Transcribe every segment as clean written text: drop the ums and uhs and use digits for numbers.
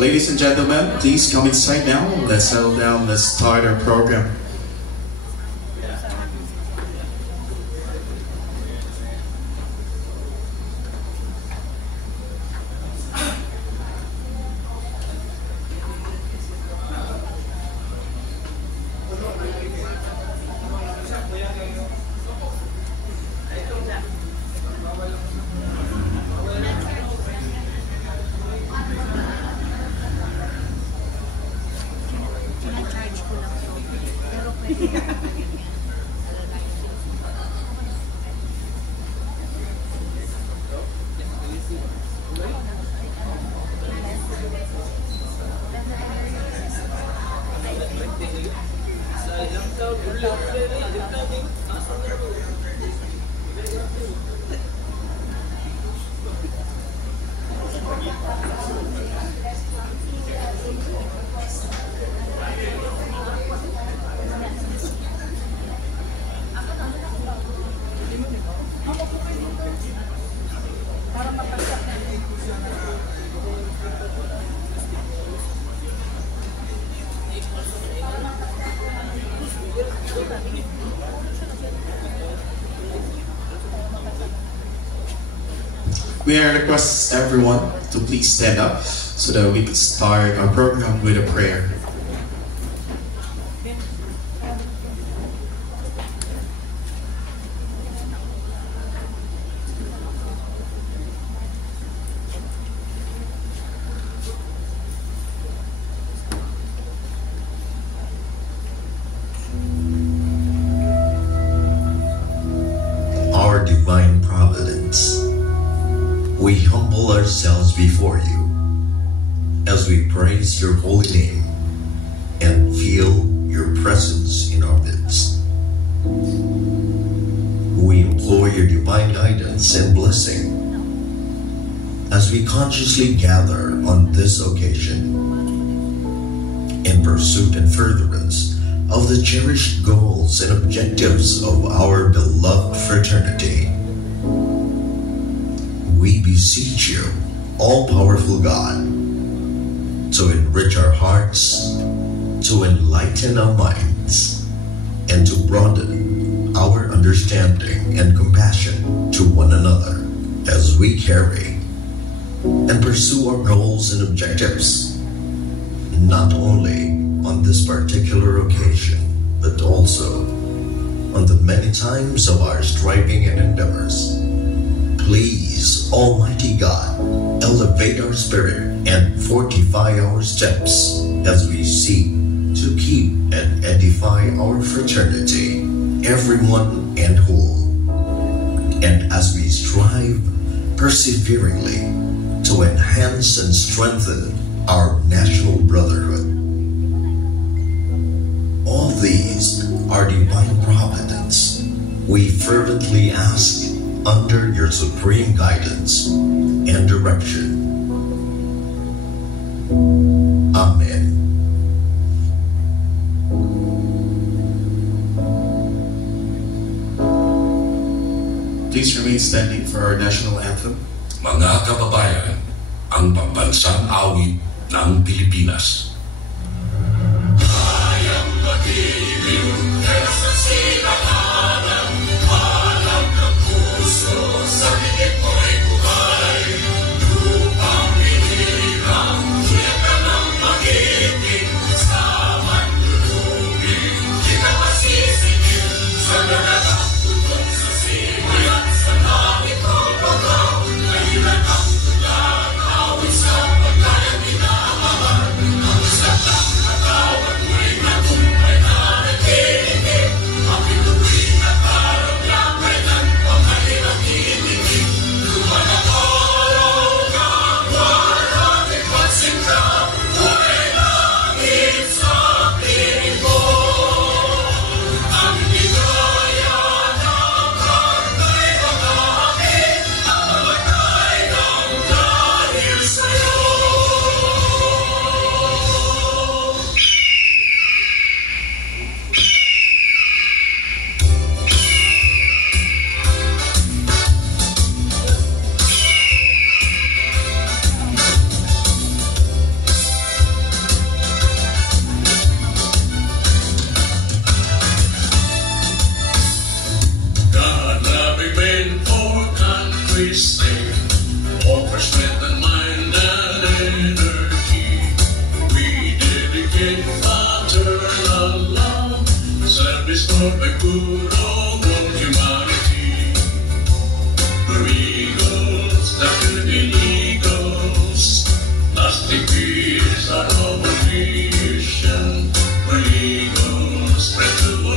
Ladies and gentlemen, please come inside now. Let's settle down. Let's start our program. We request everyone to please stand up so that we can start our program with a prayer. Our divine providence, we humble ourselves before you as we praise your holy name and feel your presence in our midst. We implore your divine guidance and blessing as we consciously gather on this occasion in pursuit and furtherance of the cherished goals and objectives of our beloved fraternity. We beseech you, all-powerful God, to enrich our hearts, to enlighten our minds, and to broaden our understanding and compassion to one another as we carry and pursue our goals and objectives, not only on this particular occasion, but also on the many times of our striving and endeavors. Please, Almighty God, elevate our spirit and fortify our steps as we seek to keep and edify our fraternity, everyone and whole, and as we strive perseveringly to enhance and strengthen our national brotherhood. All these are divine providence. We fervently ask under your supreme guidance and direction. Amen. Please remain standing for our national anthem. Mga kababayan, ang pambansang awit ng Pilipinas. Hayang mag-ibig, sa sinakanan, alam ng puso, sa higit mo'y buhay. Lupang hinirang, tiyak ka ng mag-ibig, sa manlulubig, di ka masisigil, sa nanagang tutong sa simulat, sa langit mo pagaw, nahilan ang tulang, awit sa paglayan minamaman, ang isang lang natawag mo'y natumpay na nagkikinig, ang pinuwin at karapyan, kailan pa mahirap iibigin, lumalang araw kang maraming magsinta, buhay langit sa piling mo, ang ligaya ng kartay ng akin, ang mamatay ng dahil sa'yo. God loving men for country's sake, all for strength and mind and energy. We dedicate fraternal love, service for the good of all humanity. We're eagles, definitely eagles, lasting peace are our mission. We're eagles, spread to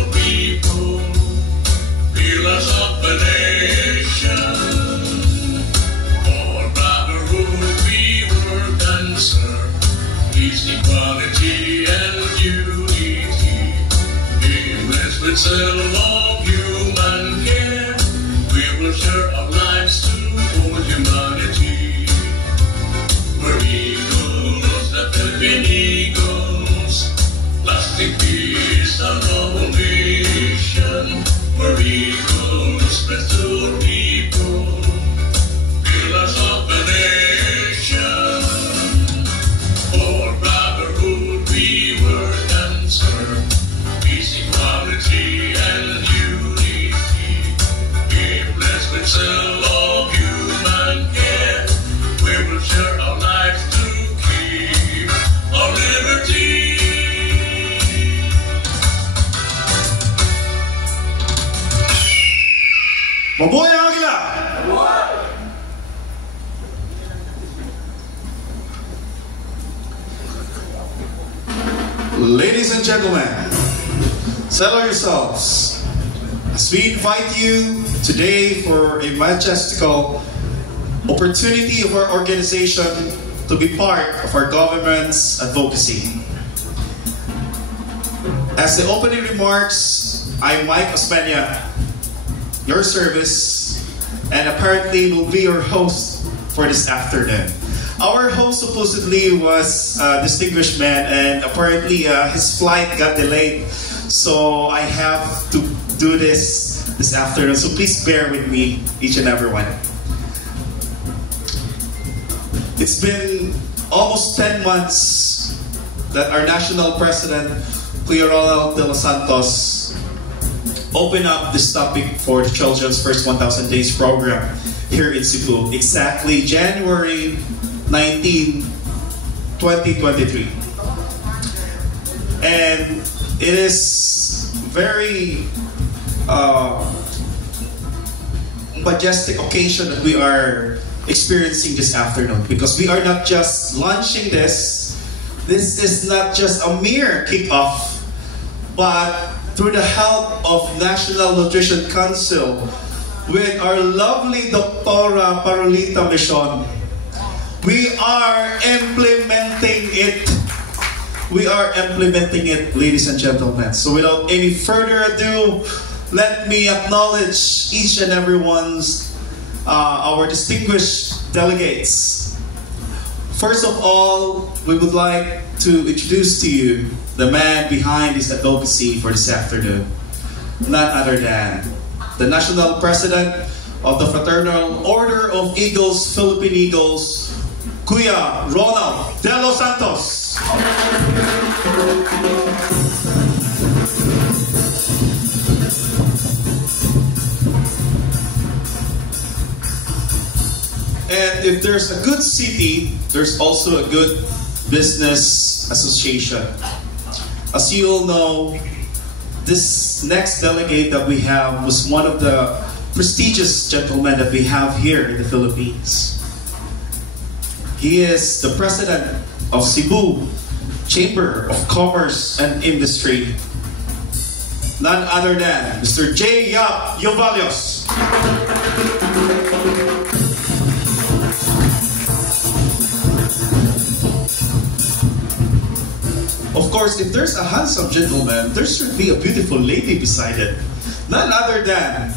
with zeal of human care, we will share our lives to all humanity. We're eagles, the Philippine Eagles, lasting peace and noble mission. We're eagles, spread to people, pillars of the nation. For brotherhood we work and serve, peace, equality, and unity. Be blessed with zeal of human care. We will share our lives to keep our liberty. Mabuhay ang Agila! Ladies and gentlemen, settle yourselves as we invite you today for a majestical opportunity of our organization to be part of our government's advocacy. As the opening remarks, I'm Mike Osmeña, your service, and apparently will be your host for this afternoon. Our host supposedly was a distinguished man, and apparently his flight got delayed, so I have to do this afternoon. So please bear with me, each and every one. It's been almost 10 months that our national president, Kuya Ronald de los Santos, opened up this topic for the Children's First 1,000 Days program here in Cebu, exactly January 19, 2023. And it is very majestic occasion that we are experiencing this afternoon, because we are not just launching this. This is not just a mere kickoff, but through the help of National Nutrition Council with our lovely Doctora Parolita Mission, we are implementing it. We are implementing it, ladies and gentlemen. So without any further ado, let me acknowledge each and everyone's our distinguished delegates. First of all, we would like to introduce to you the man behind this advocacy for this afternoon. None other than the National President of the Fraternal Order of Eagles, Philippine Eagles, Kuya Ronald de los Santos. And if there's a good city, there's also a good business association. As you all know, this next delegate that we have was one of the prestigious gentlemen that we have here in the Philippines. He is the president of Cebu Chamber of Commerce and Industry. None other than Mr. J. Yap Yovalios. Of course, if there's a handsome gentleman, there should be a beautiful lady beside it. None other than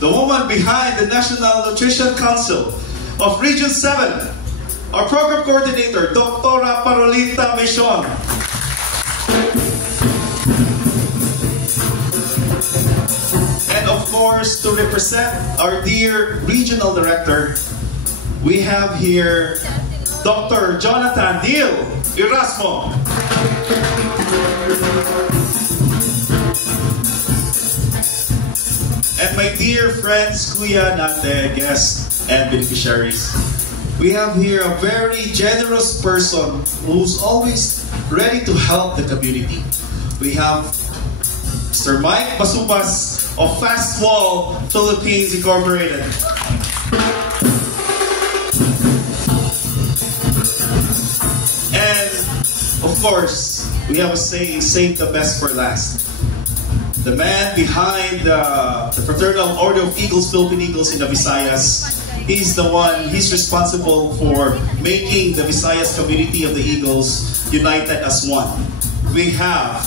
the woman behind the National Nutrition Council of Region 7, our program coordinator, Doctora Parolita Mission. And of course, to represent our dear regional director, we have here Dr. Jonathan Neil Erasmo. And my dear friends, Kuya, Nate, guests, and beneficiaries, we have here a very generous person who's always ready to help the community. We have Mr. Mike Basubas of Fast Wall Philippines Incorporated. And of course, we have a saying, save the best for last. The man behind the Fraternal Order of Eagles, Philippine Eagles in the Visayas, he's the one, he's responsible for making the Visayas community of the Eagles united as one. We have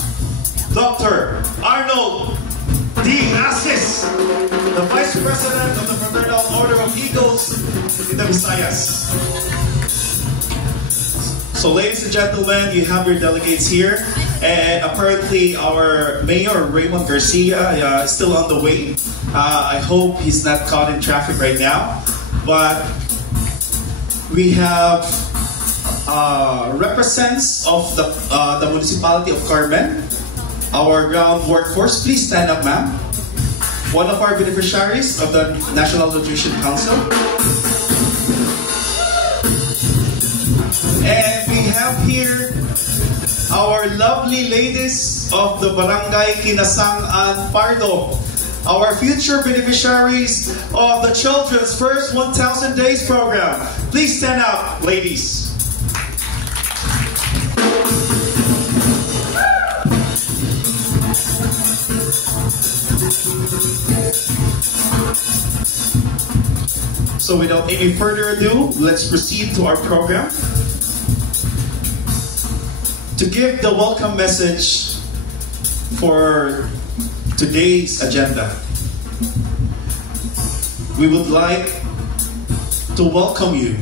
Dr. Arnold D. Asis, the Vice President of the Fraternal Order of Eagles in the Visayas. So ladies and gentlemen, you have your delegates here, and apparently our Mayor Raymond Garcia is still on the way. I hope he's not caught in traffic right now, but we have representatives of the municipality of Carmen, our ground workforce. Please stand up, ma'am. One of our beneficiaries of the National Nutrition Council. And we have here our lovely ladies of the Barangay Kinasang and Pardo, our future beneficiaries of the Children's First 1,000 Days program. Please stand up, ladies. So without any further ado, let's proceed to our program. To give the welcome message for today's agenda, we would like to welcome you,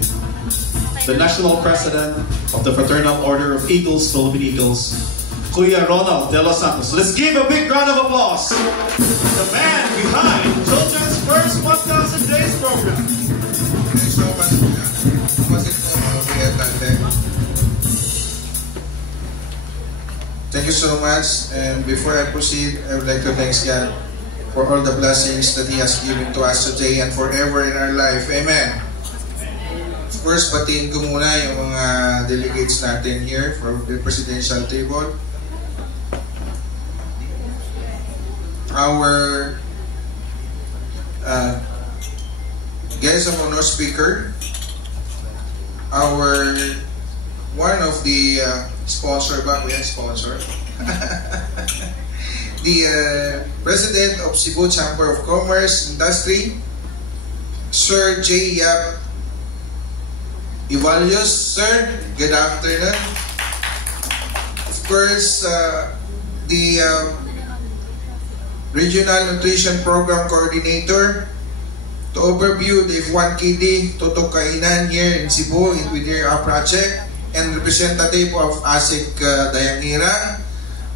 the National President of the Fraternal Order of Eagles, Philippine Eagles, Kuya Ronald De Los Santos. Let's give a big round of applause. The man behind Children's First 1,000 Days program. Thank you so much, and before I proceed, I would like to thank God for all the blessings that He has given to us today and forever in our life. Amen. First, batiin ko muna yung mga delegates natin here for the presidential table. Our guest of honor speaker, our one of the sponsor, ba? We have sponsor. The President of Cebu Chamber of Commerce Industry, Sir J. Yap Ivalios. Sir, good afternoon. Of course, the Regional Nutrition Program Coordinator, to overview the F1KD Totok Kainan here in Cebu with our project, and representative of ASIC Dayangira,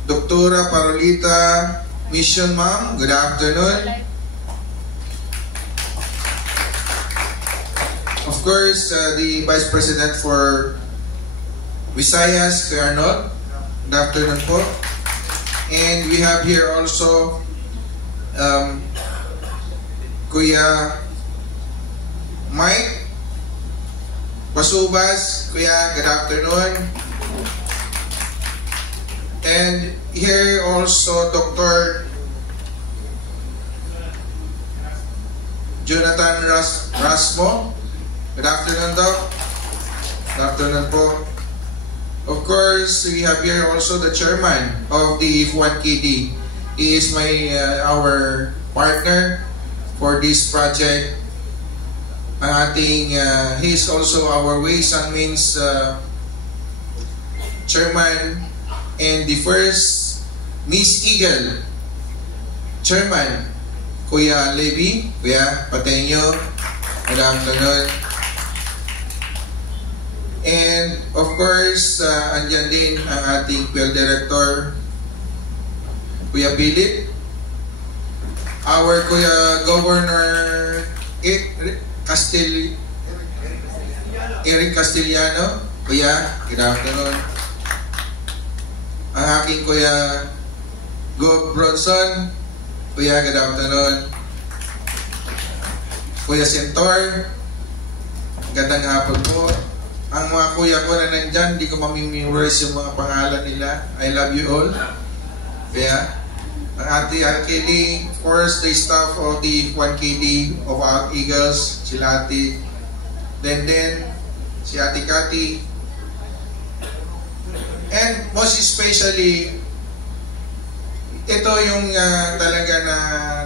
Dr. Parolita Mission, ma'am. Good afternoon. Of course, the Vice President for Visayas, Kuya Arnold. Good afternoon po. And we have here also Kuya Mike Basubas. Kuya, good afternoon. And here also Dr. Jonathan Rasmo. Good afternoon, Doc. Good afternoon po. Of course, we have here also the chairman of the F1KD. He is our partner for this project. He is also our Ways and Means chairman, and the first Miss Eagle chairman, Kuya Levy. Kuya, patayin nyo. Good afternoon. And of course, andyan din ang ating field director, Kuya Philip. Our Kuya Governor Eric Castellano. Kuya, good afternoon. Ang aking Kuya Gov Bronson. Kuya, good afternoon. Kuya Sentor, gandang hapon po. Ang mga kuya ko na nandyan, di ko mamimemorize yung mga pangalan nila. I love you all. Kaya, ang ating RKD, of course, the staff of the 1KD of our Eagles, sila Ate Denden, si Ate Cathy, and most especially, ito yung talaga na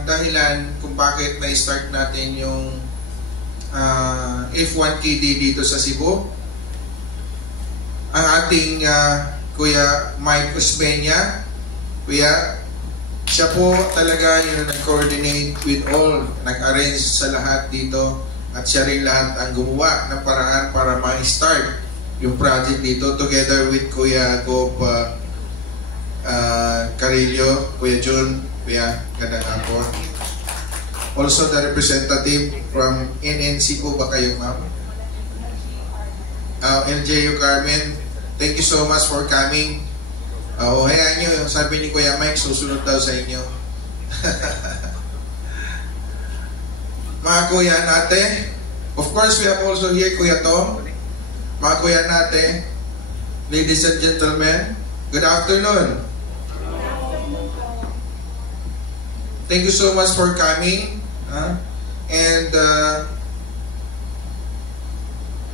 dahilan kung bakit na-start natin yung F1KD dito sa Cebu. Ang ating Kuya Mike Osmeña, Kuya, siya po talaga yung nag-coordinate with all, nag-arrange sa lahat dito, at siya rin lahat ang gumawa ng paraan para ma-start yung project dito together with Kuya Gob Carillo, Kuya Jun, Kuya gandang hapon. Also the representative from NNC po ba kayo, ma'am? LJU Carmen, thank you so much for coming. Hayaan nyo, sabi ni Kuya Mike, susunod daw sa inyo. Mga kuya natin, of course we have also here Kuya Tom. Mga kuya natin, ladies and gentlemen, good afternoon. Thank you so much for coming. And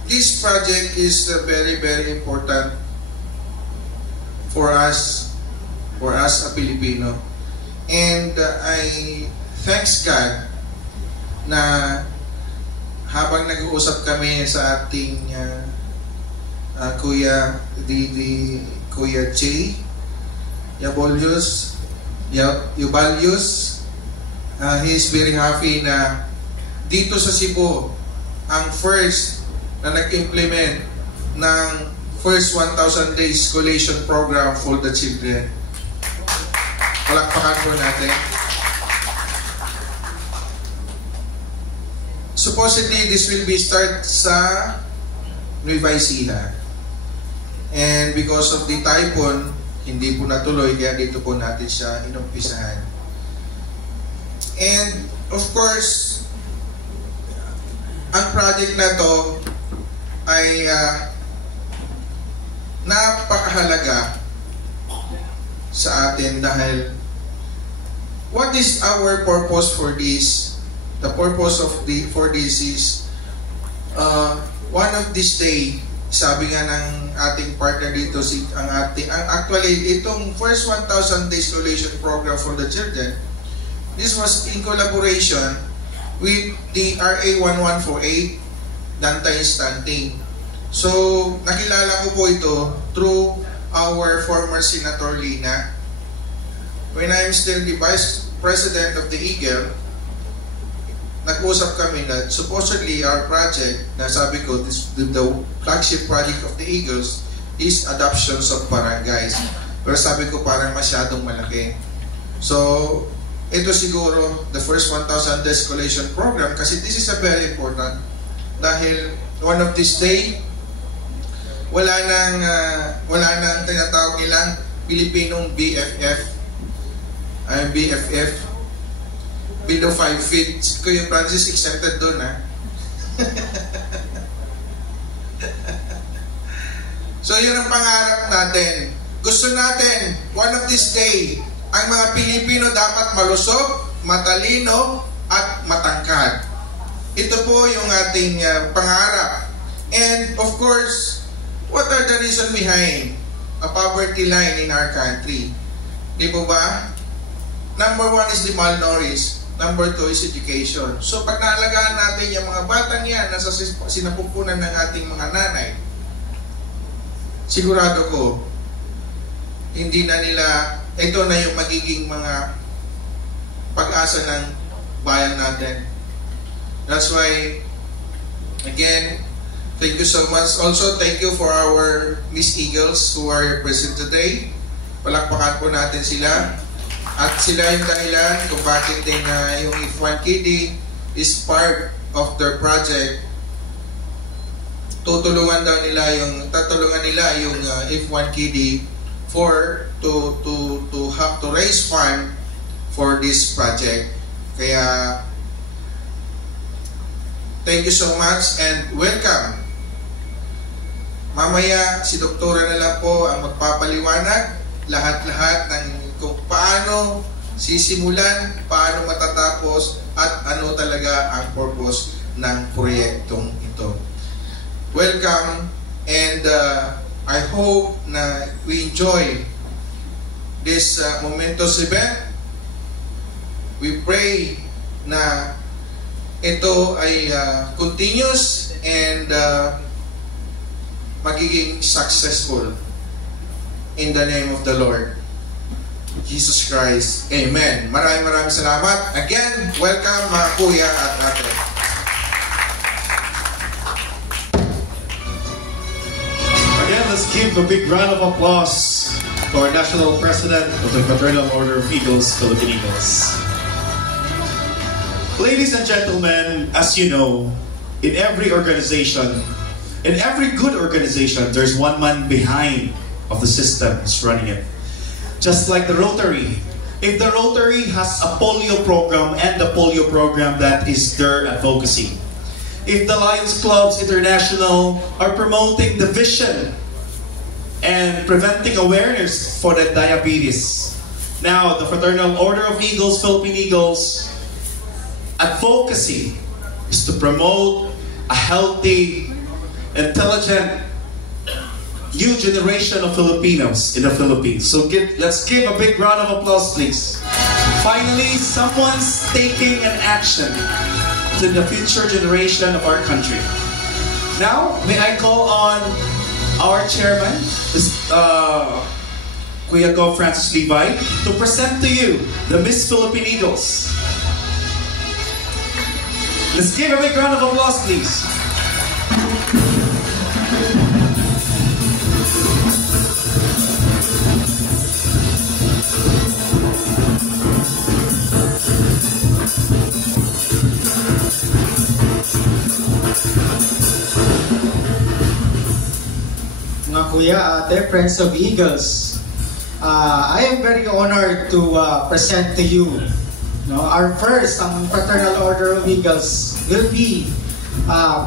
this project is very, very important for us a Filipino. And I thanks God na habang nag-uusap kami sa ating Kuya J. Yabalius, he is very happy na dito sa Cebu ang first na nag-implement ng first 1,000 days collation program for the children. Palakpakan po natin. Supposedly, this will be start sa Nueva Ecija. And because of the typhoon, hindi po natuloy, kaya dito po natin siya inumpisahan. And of course, ang project na to ay napakahalaga sa atin dahil what is our purpose for this? The purpose for this is one of this day, sabi nga ng ating partner dito, actually itong first 1,000 days collation program for the children, this was in collaboration with the RA 1148 Dantay Stunting. So, nakilala ko po ito through our former Senator Lina. When I'm still the Vice President of the Eagle, nag-usap kami na supposedly our project, na sabi ko, the flagship project of the Eagles is adoptions of barangays. Pero sabi ko parang masyadong malaki. So, ito siguro the first 1,000 days collation program kasi this is a very important dahil one of this day wala nang tinatawag nilang Pilipinong BFF below 5 feet. Kuya Francis exempted doon, ha? So yun ang pangarap natin. Gusto natin one of this day ang mga Pilipino dapat malusog, matalino at matangkad. Ito po yung ating pangarap. And of course, what are the reason behind a poverty line in our country? Di po ba? Number 1 is the malnourished. Number 2 is education. So pag naalagaan natin yung mga batang yan na sa sinapupunan ng ating mga nanay, sigurado ko, hindi na nila, ito na yung magiging mga pag-asa ng bayan natin. That's why, again, thank you so much. Also, thank you for our Miss Eagles who are present today. Palakpakan po natin sila. At sila yung dahilan kung bakit din yung If1 Kiddie is part of their project. Tatulungan nila yung If1 Kiddie to raise fund for this project. Kaya thank you so much and welcome. Mamaya si Doktora na lang po ang magpapaliwanag lahat-lahat ng kung paano sisimulan, paano matatapos at ano talaga ang purpose ng proyektong ito. Welcome and I hope na we enjoy this momentous event. We pray na ito ay continuous and magiging successful in the name of the Lord. Jesus Christ. Amen. Maraming salamat. Again, welcome mga kuya at ate. Again, let's give a big round of applause to our National President of the Fraternal Order of Eagles, Philippine Eagles. Ladies and gentlemen, as you know, in every organization, in every good organization, there's one man behind of the system who's running it. Just like the Rotary. If the Rotary has a polio program and the polio program that is their advocacy. If the Lions Clubs International are promoting the vision and preventing awareness for the diabetes. Now, the Fraternal Order of Eagles, Philippine Eagles, advocacy is to promote a healthy, intelligent, new generation of Filipinos in the Philippines. So let's give a big round of applause, please. Finally, someone's taking an action to the future generation of our country. Now, may I call on our chairman, Kuya Gov Francis Levi, to present to you the Miss Philippine Eagles. Let's give a big round of applause, please. Mga kuya, ate, friends of Eagles, I am very honored to present to you our first, ang Fraternal Order of Eagles will be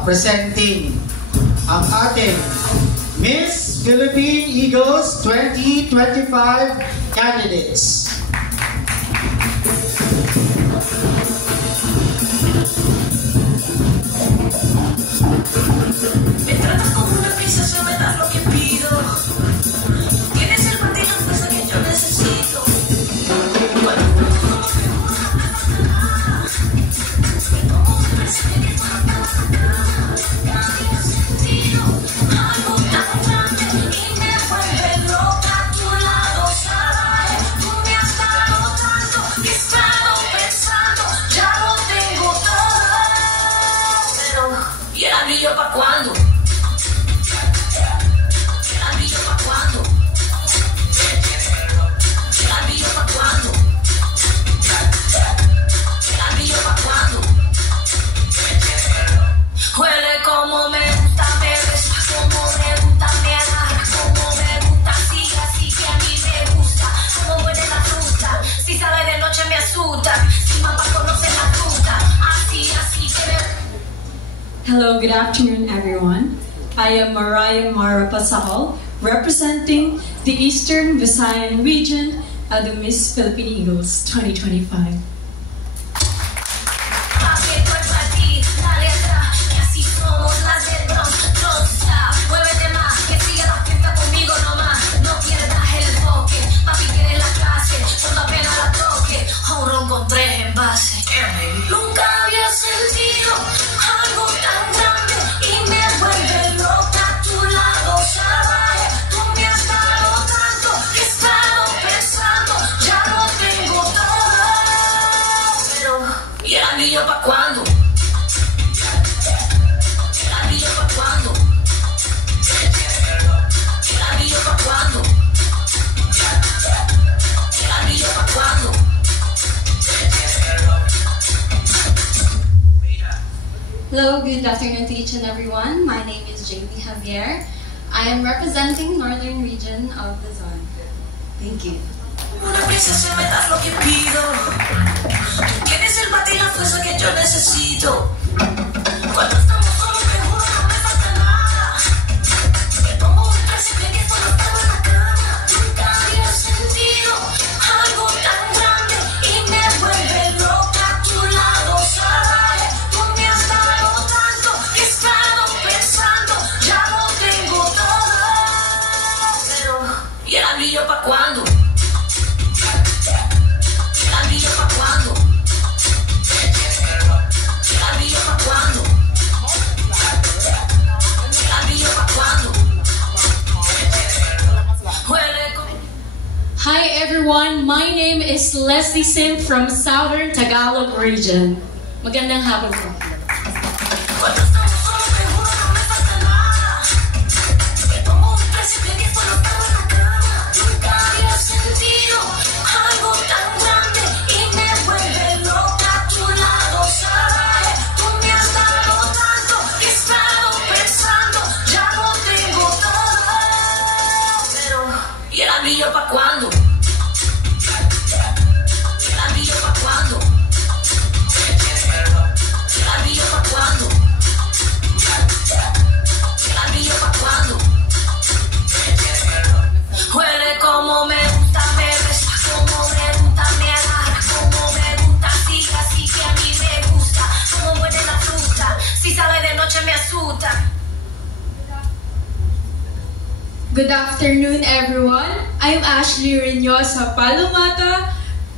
presenting ang ating Miss Philippine Eagles 2025 candidates. Me tratas como una princesa, me das lo que pido. Tienes el batir la fuerza que yo necesito. Algo tan grande y me vuelve loca a tu lado, ¿sabes? Tú me has dado tanto que he estado pensando, ya lo tengo todo. Pero, ¿y el anillo pa' cuándo? ¿El anillo pa' cuándo? ¿El anillo pa' cuándo? ¿El anillo pa' cuándo? Huele como me gusta, me besa, como me gusta, me agarra, como me gusta, sigue así que a mí me gusta, como huele la fruta, si sale de noche me asusta, si mamá conoce la fruta, así que me... Hello, good afternoon, everyone. I am Mariah Mara Pasahal, representing the Eastern Visayan region of the Miss Philippine Eagles 2025. Nunca había sentido algo tan grande y me vuelve loca a tu lado, ¿sabes? Tú me has dado tanto que he estado pensando, ya lo tengo todo. Pero, ¿y el anillo pa' cuándo? ¿El anillo pa' cuándo? ¿El anillo pa' cuándo? ¿El anillo pa' cuándo? Hello, good afternoon to each and everyone. My name is Jamie Javier. I am representing Northern Region of Luzon. Thank you. Una princesa, me das lo que pido. Tienes el bate y la fuerza que yo necesito. Cuando estamos solos, te juro, no me falta nada. Me pongo un traje que solo estaba en la cama. Nunca había sentido algo tan grande y me vuelve loca a tu lado, ¿sabes? Tú me has dado tanto que he estado pensando, ya lo tengo todo. Pero, ¿y el anillo pa' cuándo? ¿El anillo pa' Leslie Sim from Southern Tagalog region. Magandang hapon po. Cuando estamos solos te juro no me falta nada. Me tomo un príncipe y solo estamos en la cama. Nunca había sentido algo tan grande y me vuelve loca a tu lado, ¿sabes? Tú me has dado tanto que he estado pensando, ya no tengo todo. Pero, ¿y el anillo pa' cuándo? ¿Y el anillo pa' cuándo? ¿El anillo pa' cuándo? ¿El anillo pa' cuándo? Huele como me gusta, me besa como me gusta, me agarra como me gusta, sigue así que a mí me gusta, como muerde la fruta, si sale de noche me asusta. Good afternoon, everyone. I'm Ashley Reynosa Palomata,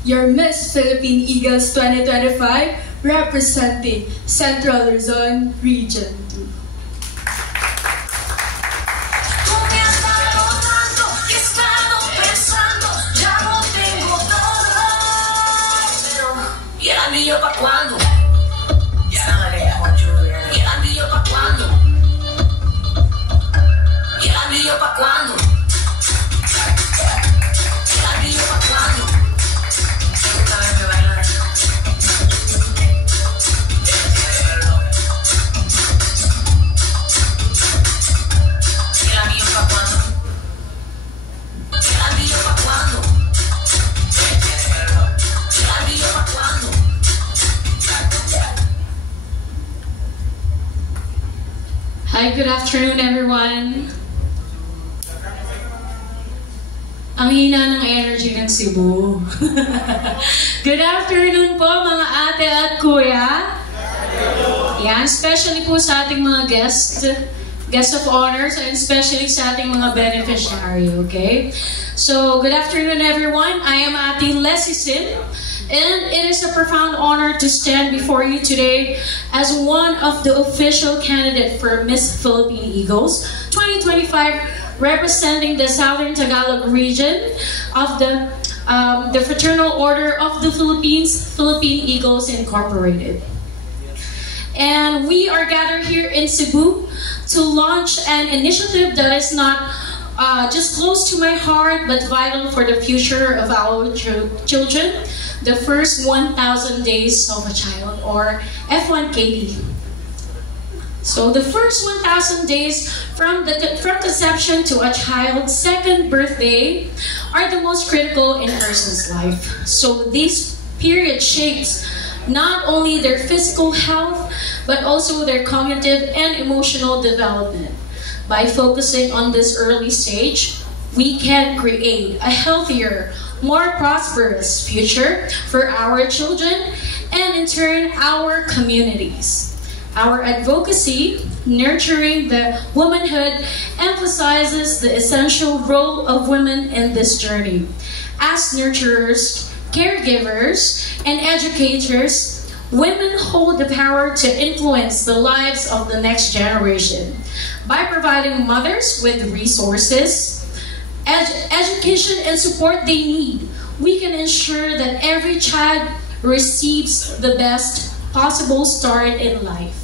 your Miss Philippine Eagles 2025, representing Central Luzon Region 2. Tú me has dado tanto que he estado pensando, ya no tengo todo. Pero, ¿y el anillo pa' cuándo? ¿Y el anillo pa' cuándo? ¿Y el anillo pa' cuándo? ¿Y el anillo pa' cuándo? ¿Y el anillo pa' cuándo? ¿Y el anillo pa' cuándo? ¿Y el anillo pa' cuándo? Hi, good afternoon everyone. Ang hina ng energy ng Cebu. Good afternoon po mga ate at kuya. Yan, especially po sa ating mga guest of honors, and especially sa ating mga beneficiary, okay? So, good afternoon everyone. I am Ate Leslie Sim, and it is a profound honor to stand before you today as one of the official candidates for Miss Philippine Eagles 2025, representing the Southern Tagalog region of the Fraternal Order of the Philippines, Philippine Eagles Incorporated. And we are gathered here in Cebu to launch an initiative that is not just close to my heart, but vital for the future of our children, the first 1,000 days of a child, or F1KD. So the first 1,000 days from conception to a child's second birthday are the most critical in a person's life. So this period shapes not only their physical health, but also their cognitive and emotional development. By focusing on this early stage, we can create a healthier, more prosperous future for our children and in turn our communities. Our advocacy, nurturing the womanhood, emphasizes the essential role of women in this journey. As nurturers, caregivers, and educators, women hold the power to influence the lives of the next generation. By providing mothers with resources, education, and support they need, we can ensure that every child receives the best possible start in life.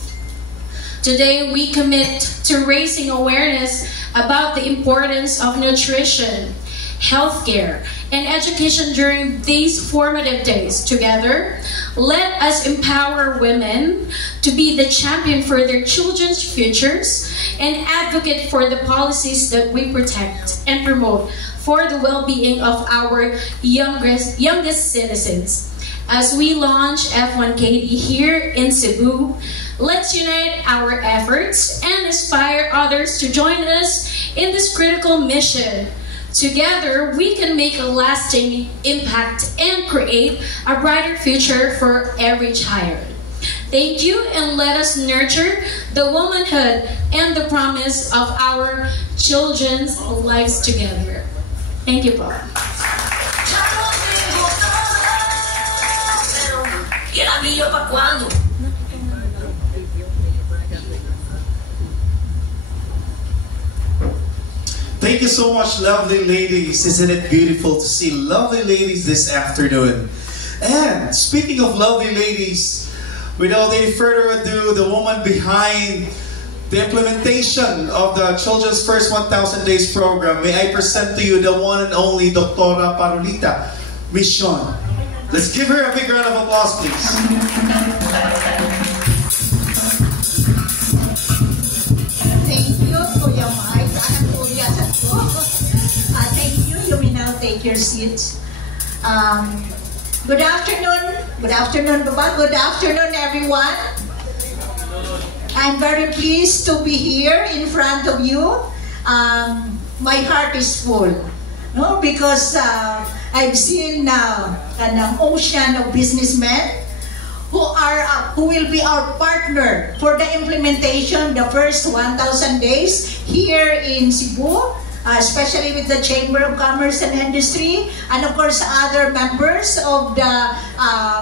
Today, we commit to raising awareness about the importance of nutrition, healthcare, and education during these formative days. Together, let us empower women to be the champion for their children's futures and advocate for the policies that we protect and promote for the well-being of our youngest citizens. As we launch F1KD here in Cebu, let's unite our efforts and inspire others to join us in this critical mission. Together, we can make a lasting impact and create a brighter future for every child. Thank you, and let us nurture the womanhood and the promise of our children's lives together. Thank you, po. ¿Y el anillo pa' cuándo? Thank you so much, lovely ladies. Isn't it beautiful to see lovely ladies this afternoon? And speaking of lovely ladies, without any further ado, the woman behind the implementation of the Children's First 1,000 Days program, may I present to you the one and only Doctora Parolita Mission. Let's give her a big round of applause, please. Thank you, Kuya Mike. Thank you. You may now take your seats. Good afternoon. Good afternoon, Baba. Good afternoon, everyone. I'm very pleased to be here in front of you. My heart is full, no? Because I've seen an ocean of businessmen who will be our partner for the implementation, the first 1,000 days here in Cebu, especially with the Chamber of Commerce and Industry, and of course other members of the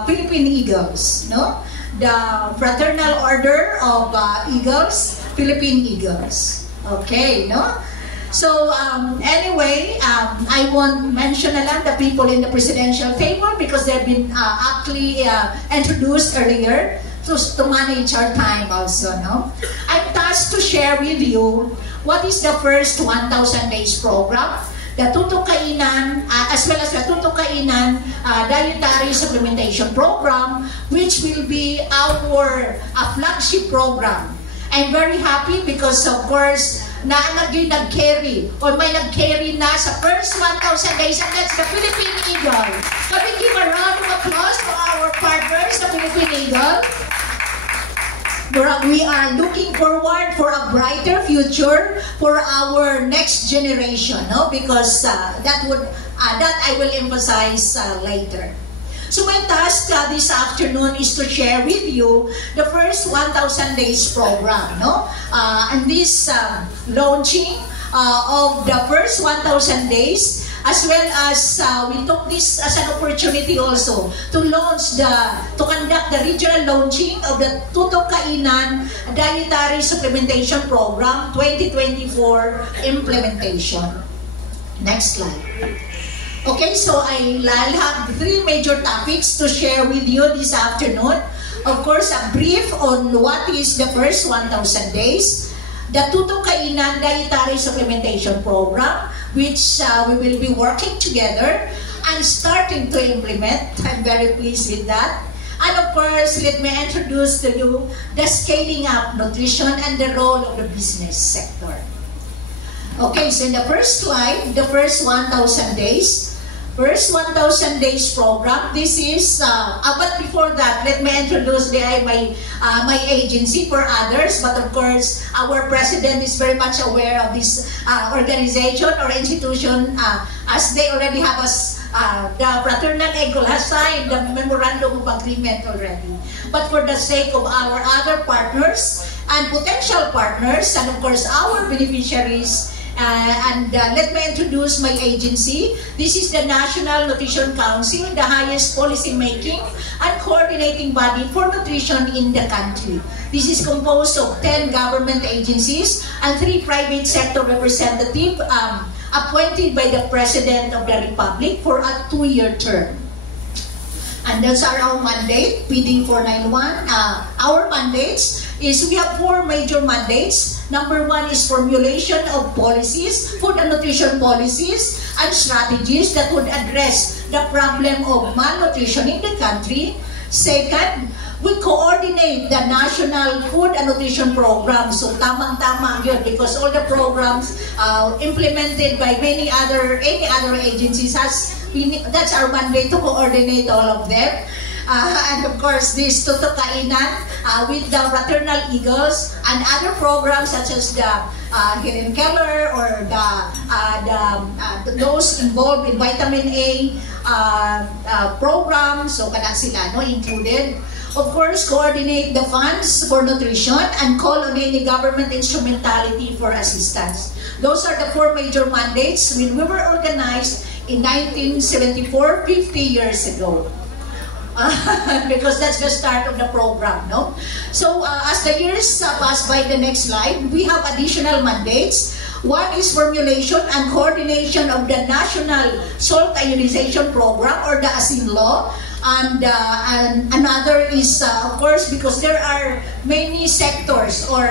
Philippine Eagles, no? The Fraternal Order of Eagles, Philippine Eagles. Okay, no? So anyway, I won't mention a lot the people in the presidential table because they've been aptly introduced earlier to manage our time also, no? I'm tasked to share with you what is the first 1,000 days program, the Tutukainan, as well as the Tutukainan Dietary Supplementation Program, which will be our flagship program. I'm very happy because of course, nag-carry or may nag-carry na sa first 1,000 days, and that's the Philippine Eagle. So we give a round of applause to our partners, the Philippine Eagle. We are looking forward for a brighter future for our next generation, no? Because that I will emphasize later. So my task this afternoon is to share with you the first 1,000 days program, no? And this launching of the first 1,000 days, as well as we took this as an opportunity also to conduct the regional launching of the Tutukainan Dietary Supplementation Program 2024 implementation. Next slide. Okay, so I'll have three major topics to share with you this afternoon. Of course, a brief on what is the first 1,000 days, the Tutukainan Dietary Supplementation Program, which we will be working together and starting to implement. I'm very pleased with that. And of course, let me introduce to you the scaling up nutrition and the role of the business sector. Okay, so in the first slide, the first 1,000 days, first 1,000 days program. This is, but before that, let me introduce my agency for others. But of course, our president is very much aware of this organization or institution as they already have us. The Fraternal Eagle has signed the memorandum of agreement already. But for the sake of our other partners and potential partners, and of course our beneficiaries, let me introduce my agency. This is the National Nutrition Council, the highest policy-making and coordinating body for nutrition in the country. This is composed of 10 government agencies and 3 private sector representatives appointed by the President of the Republic for a 2-year term. And that's our mandate, PD 491. Our mandates is we have 4 major mandates. Number 1 is formulation of policies, food and nutrition policies and strategies that would address the problem of malnutrition in the country. Second, we coordinate the national food and nutrition program. So tamang-tama yun because all the programs implemented by any other agencies that's our mandate to coordinate all of them. And of course, this Tutukainan with the Fraternal Eagles and other programs such as the Helen Keller or those involved in vitamin A programs, so kana sila included. Of course, coordinate the funds for nutrition and call on any government instrumentality for assistance. Those are the 4 major mandates when we were organized in 1974, 50 years ago. Because that's the start of the program, no? So as the years pass by, the next slide, we have additional mandates. One is formulation and coordination of the National Salt Ionization Program or the ASIN law. And another is, of course, because there are many sectors or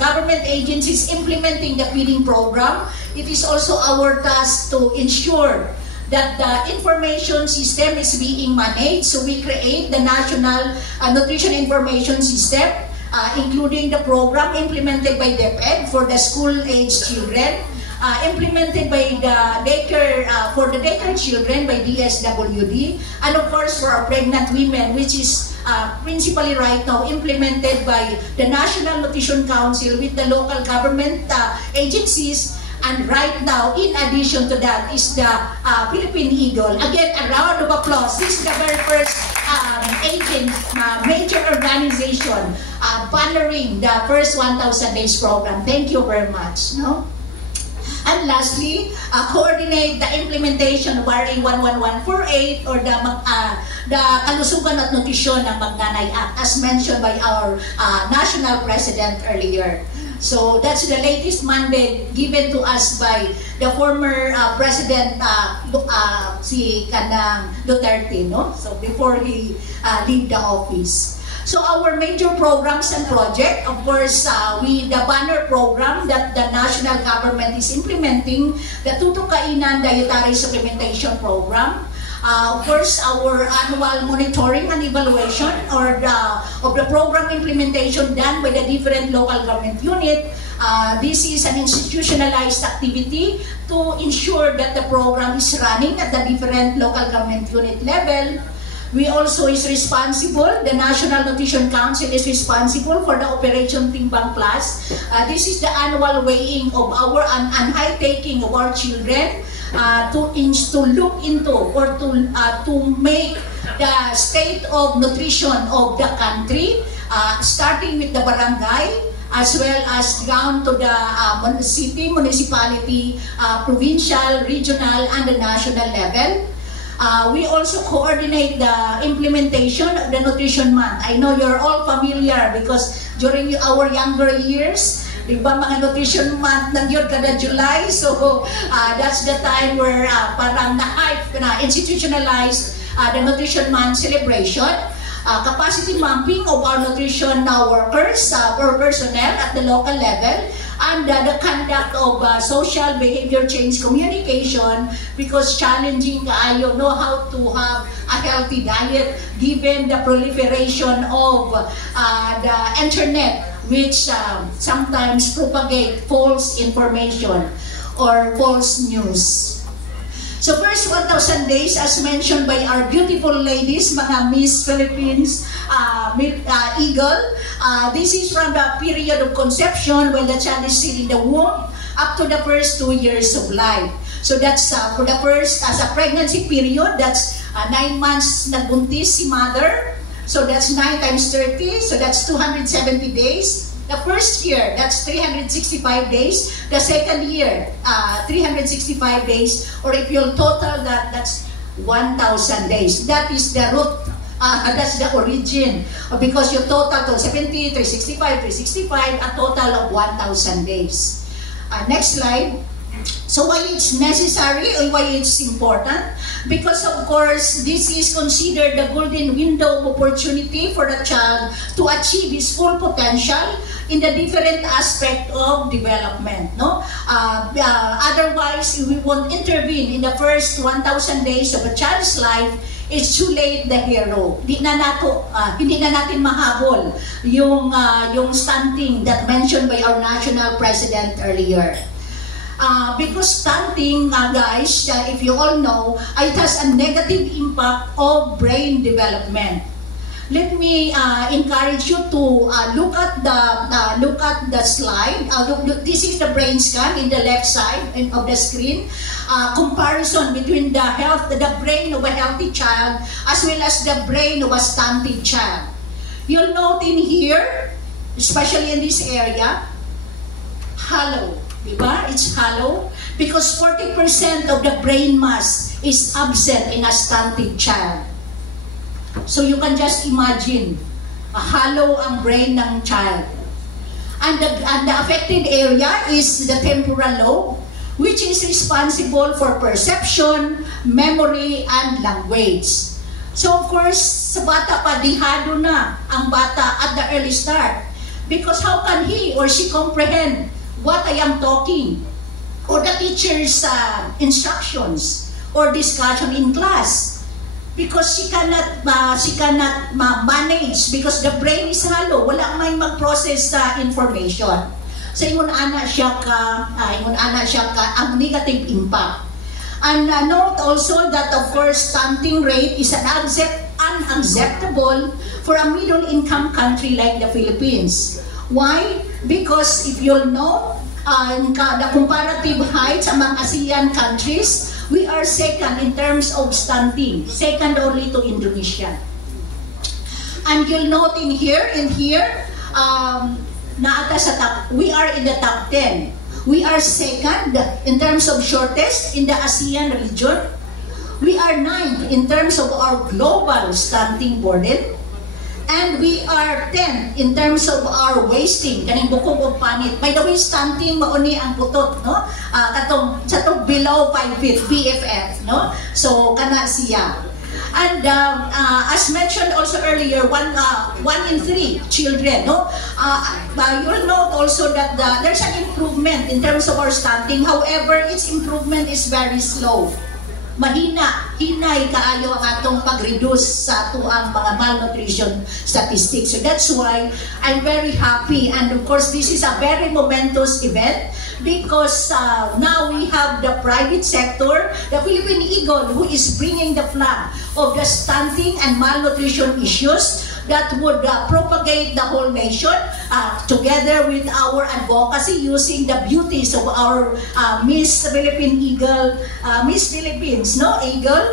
government agencies implementing the feeding program, it is also our task to ensure that the information system is being managed. So we create the National Nutrition Information System, including the program implemented by DepEd for the school-age children, implemented by the daycare, for the daycare children by DSWD, and of course for our pregnant women, which is principally right now implemented by the National Nutrition Council with the local government agencies. And right now, in addition to that, is the Philippine Eagle. Again, a round of applause. This is the very first major organization bannering the first 1,000 days program. Thank you very much. No? And lastly, coordinate the implementation of RA 11148 or the Kalusugan at Nutrisyon ng Magnanay Act, as mentioned by our National President earlier. So that's the latest mandate given to us by the former President si Kanang Duterte, no? So before he leave the office. So our major programs and project, of course, the banner program that the national government is implementing, the Tutok Kainan Dietary Supplementation Program. Of course, our annual monitoring and evaluation of the program implementation done by the different local government unit. This is an institutionalized activity to ensure that the program is running at the different local government unit level. We also is responsible, the National Nutrition Council is responsible for the Operation Timbang Plus. This is the annual weighing of our and high-taking of our children to look into or to make the state of nutrition of the country, starting with the barangay, as well as down to the city, municipality, provincial, regional, and the national level. We also coordinate the implementation of the Nutrition Month. I know you're all familiar because during our younger years, diba mga Nutrition Month nagyod kada July, so that's the time where parang na-hype, institutionalized the Nutrition Month celebration. Capacity mapping of our nutrition workers or personnel at the local level, and the conduct of social behavior change communication, because challenging you know how to have a healthy diet given the proliferation of the internet, which sometimes propagate false information or false news. So first 1,000 days, as mentioned by our beautiful ladies, mga Miss Philippines Eagle, this is from the period of conception when the child is still in the womb up to the first 2 years of life. So that's for the first, as a pregnancy period, that's 9 months nagbuntis si mother. So that's 9 times 30, so that's 270 days. The first year, that's 365 days. The second year, 365 days. Or if you'll total that, that's 1,000 days. That is the root, that's the origin. Because you total to 70, 365, 365, a total of 1,000 days. Next slide. So why it's necessary or why it's important? Because of course, this is considered the golden window of opportunity for the child to achieve his full potential in the different aspect of development. No, otherwise, we won't intervene in the first 1,000 days of a child's life. It's too late the hero. Hindi na natin mahabol yung stunting that mentioned by our national president earlier. Because stunting, guys, if you all know, it has a negative impact of brain development. Let me encourage you to look at the slide. This is the brain scan in the left side of the screen. Comparison between the brain of a healthy child as well as the brain of a stunted child. You'll note in here, especially in this area, hollow. Diba? It's hollow because 40% of the brain mass is absent in a stunted child. So you can just imagine, hollow ang brain ng child. And the affected area is the temporal lobe, which is responsible for perception, memory, and language. So of course, sa bata pa, dihado na ang bata at the early start. Because how can he or she comprehend what I am talking? Or the teacher's instructions or discussion in class? Because she cannot manage because the brain is hollow. Wala may mag-process sa information. So ingon ana siya ka ang negative impact. And note also that of course stunting rate is unacceptable for a middle-income country like the Philippines. Why? Because if you'll know, the comparative heights among ASEAN countries, we are second in terms of stunting, second only to Indonesia. And you'll note in here, we are in the top 10. We are second in terms of shortest in the ASEAN region. We are 9th in terms of our global stunting burden. And we are 10th in terms of our wasting, kaning bukog o panit. By the way, stunting mauni ang putot, no? Sa to below 5 feet, BFF, no? So, kana siya. And as mentioned also earlier, 1 in 3 children, no? You'll note also that there's an improvement in terms of our stunting. However, its improvement is very slow. Hinay kaayo ang atong pag-reduce sa tuang mga malnutrition statistics. So that's why I'm very happy, and of course this is a very momentous event because now we have the private sector, the Philippine Eagle, who is bringing the flag of the stunting and malnutrition issues that would propagate the whole nation together with our advocacy using the beauties of our Miss Philippine Eagle, Miss Philippines, no? Eagle.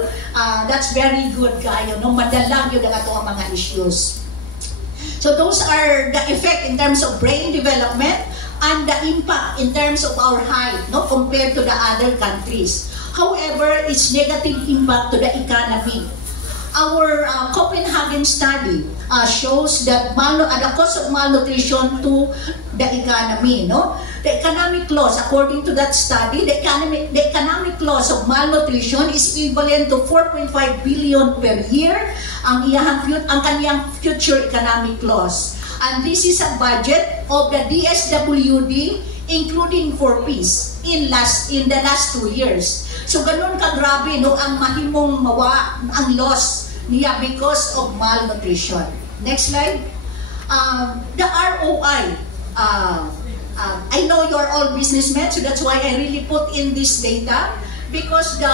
That's very good, kayo, no? Madalang yun ang ato ang mga issues. So those are the effect in terms of brain development and the impact in terms of our height, no? Compared to the other countries. However, its negative impact to the economy. Our Copenhagen study shows that the cause of malnutrition to the economy, no? The economic loss, according to that study, the economic loss of malnutrition is equivalent to 4.5 billion per year ang kaniyang future economic loss. And this is a budget of the DSWD including for peace in the last 2 years. So ganun kagrabe, no, ang mahimong ang loss niya because of malnutrition. Next slide. The ROI. I know you're all businessmen, so that's why I really put in this data because the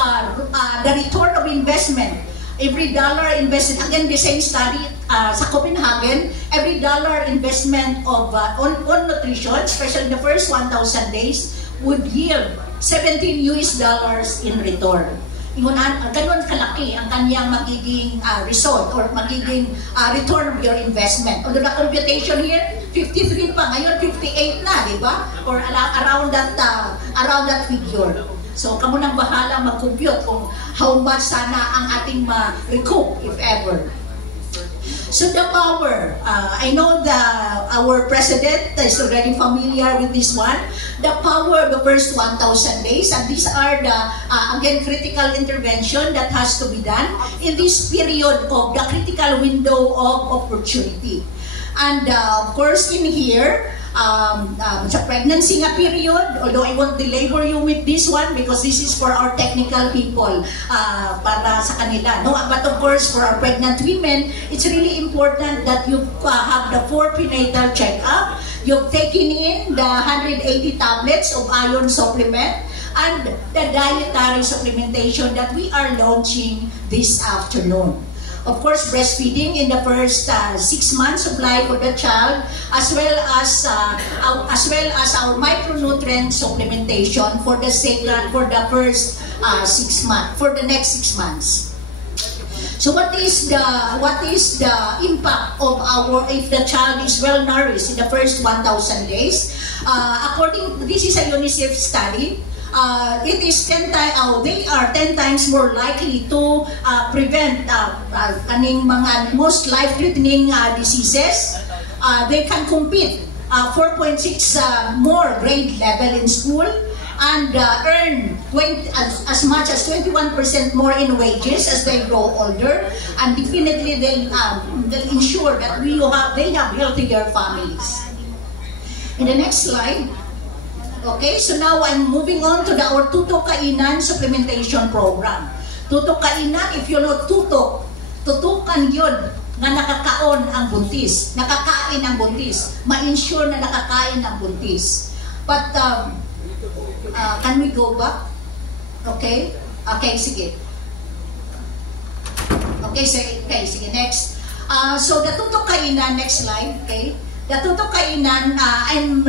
return of investment, every dollar invested, again the same study sa Copenhagen, every dollar investment of on nutrition, especially the first 1,000 days, would yield $17 in return. Ganun kalaki ang kanyang magiging result or magiging return of your investment. Although the computation here, 53 pa, ngayon 58 na, di ba? Or around that figure. So, kamo nang bahala mag-compute kung how much sana ang ating ma-recoup, if ever. So the power, I know our president is already familiar with this one. The power of the first 1,000 days, and these are the, again, critical intervention that has to be done in this period of the critical window of opportunity. And of course, in here, sa pregnancy nga period, although I won't belabor you with this one because this is for our technical people, para sa kanila. No? But of course, for our pregnant women, it's really important that you have the 4 prenatal check-up. You've taken in the 180 tablets of iron supplement and the dietary supplementation that we are launching this afternoon. Of course, breastfeeding in the first 6 months of life of the child, as well as our micronutrient supplementation for the first 6 months, for the next 6 months. So what is the impact of if the child is well nourished in the first 1,000 days? This is a UNICEF study. It is they are 10 times more likely to prevent kaning mga most life-threatening diseases. They can compete 4.6 more grade level in school, and earn as much as 21% more in wages as they grow older, and definitely they'll ensure that they have healthier families. In the next slide. Okay, so now I'm moving on to our Tutok Kainan Supplementation Program. Tutok Kainan, if you know tutok, tutukan yun na nakakaon ang buntis, nakakain ang buntis, ma-ensure na nakakain ang buntis. But, can we go back? Okay? Okay, sige. Okay, sige, next. So, the Tutok Kainan, next slide, okay? The Tutok Kainan, I'm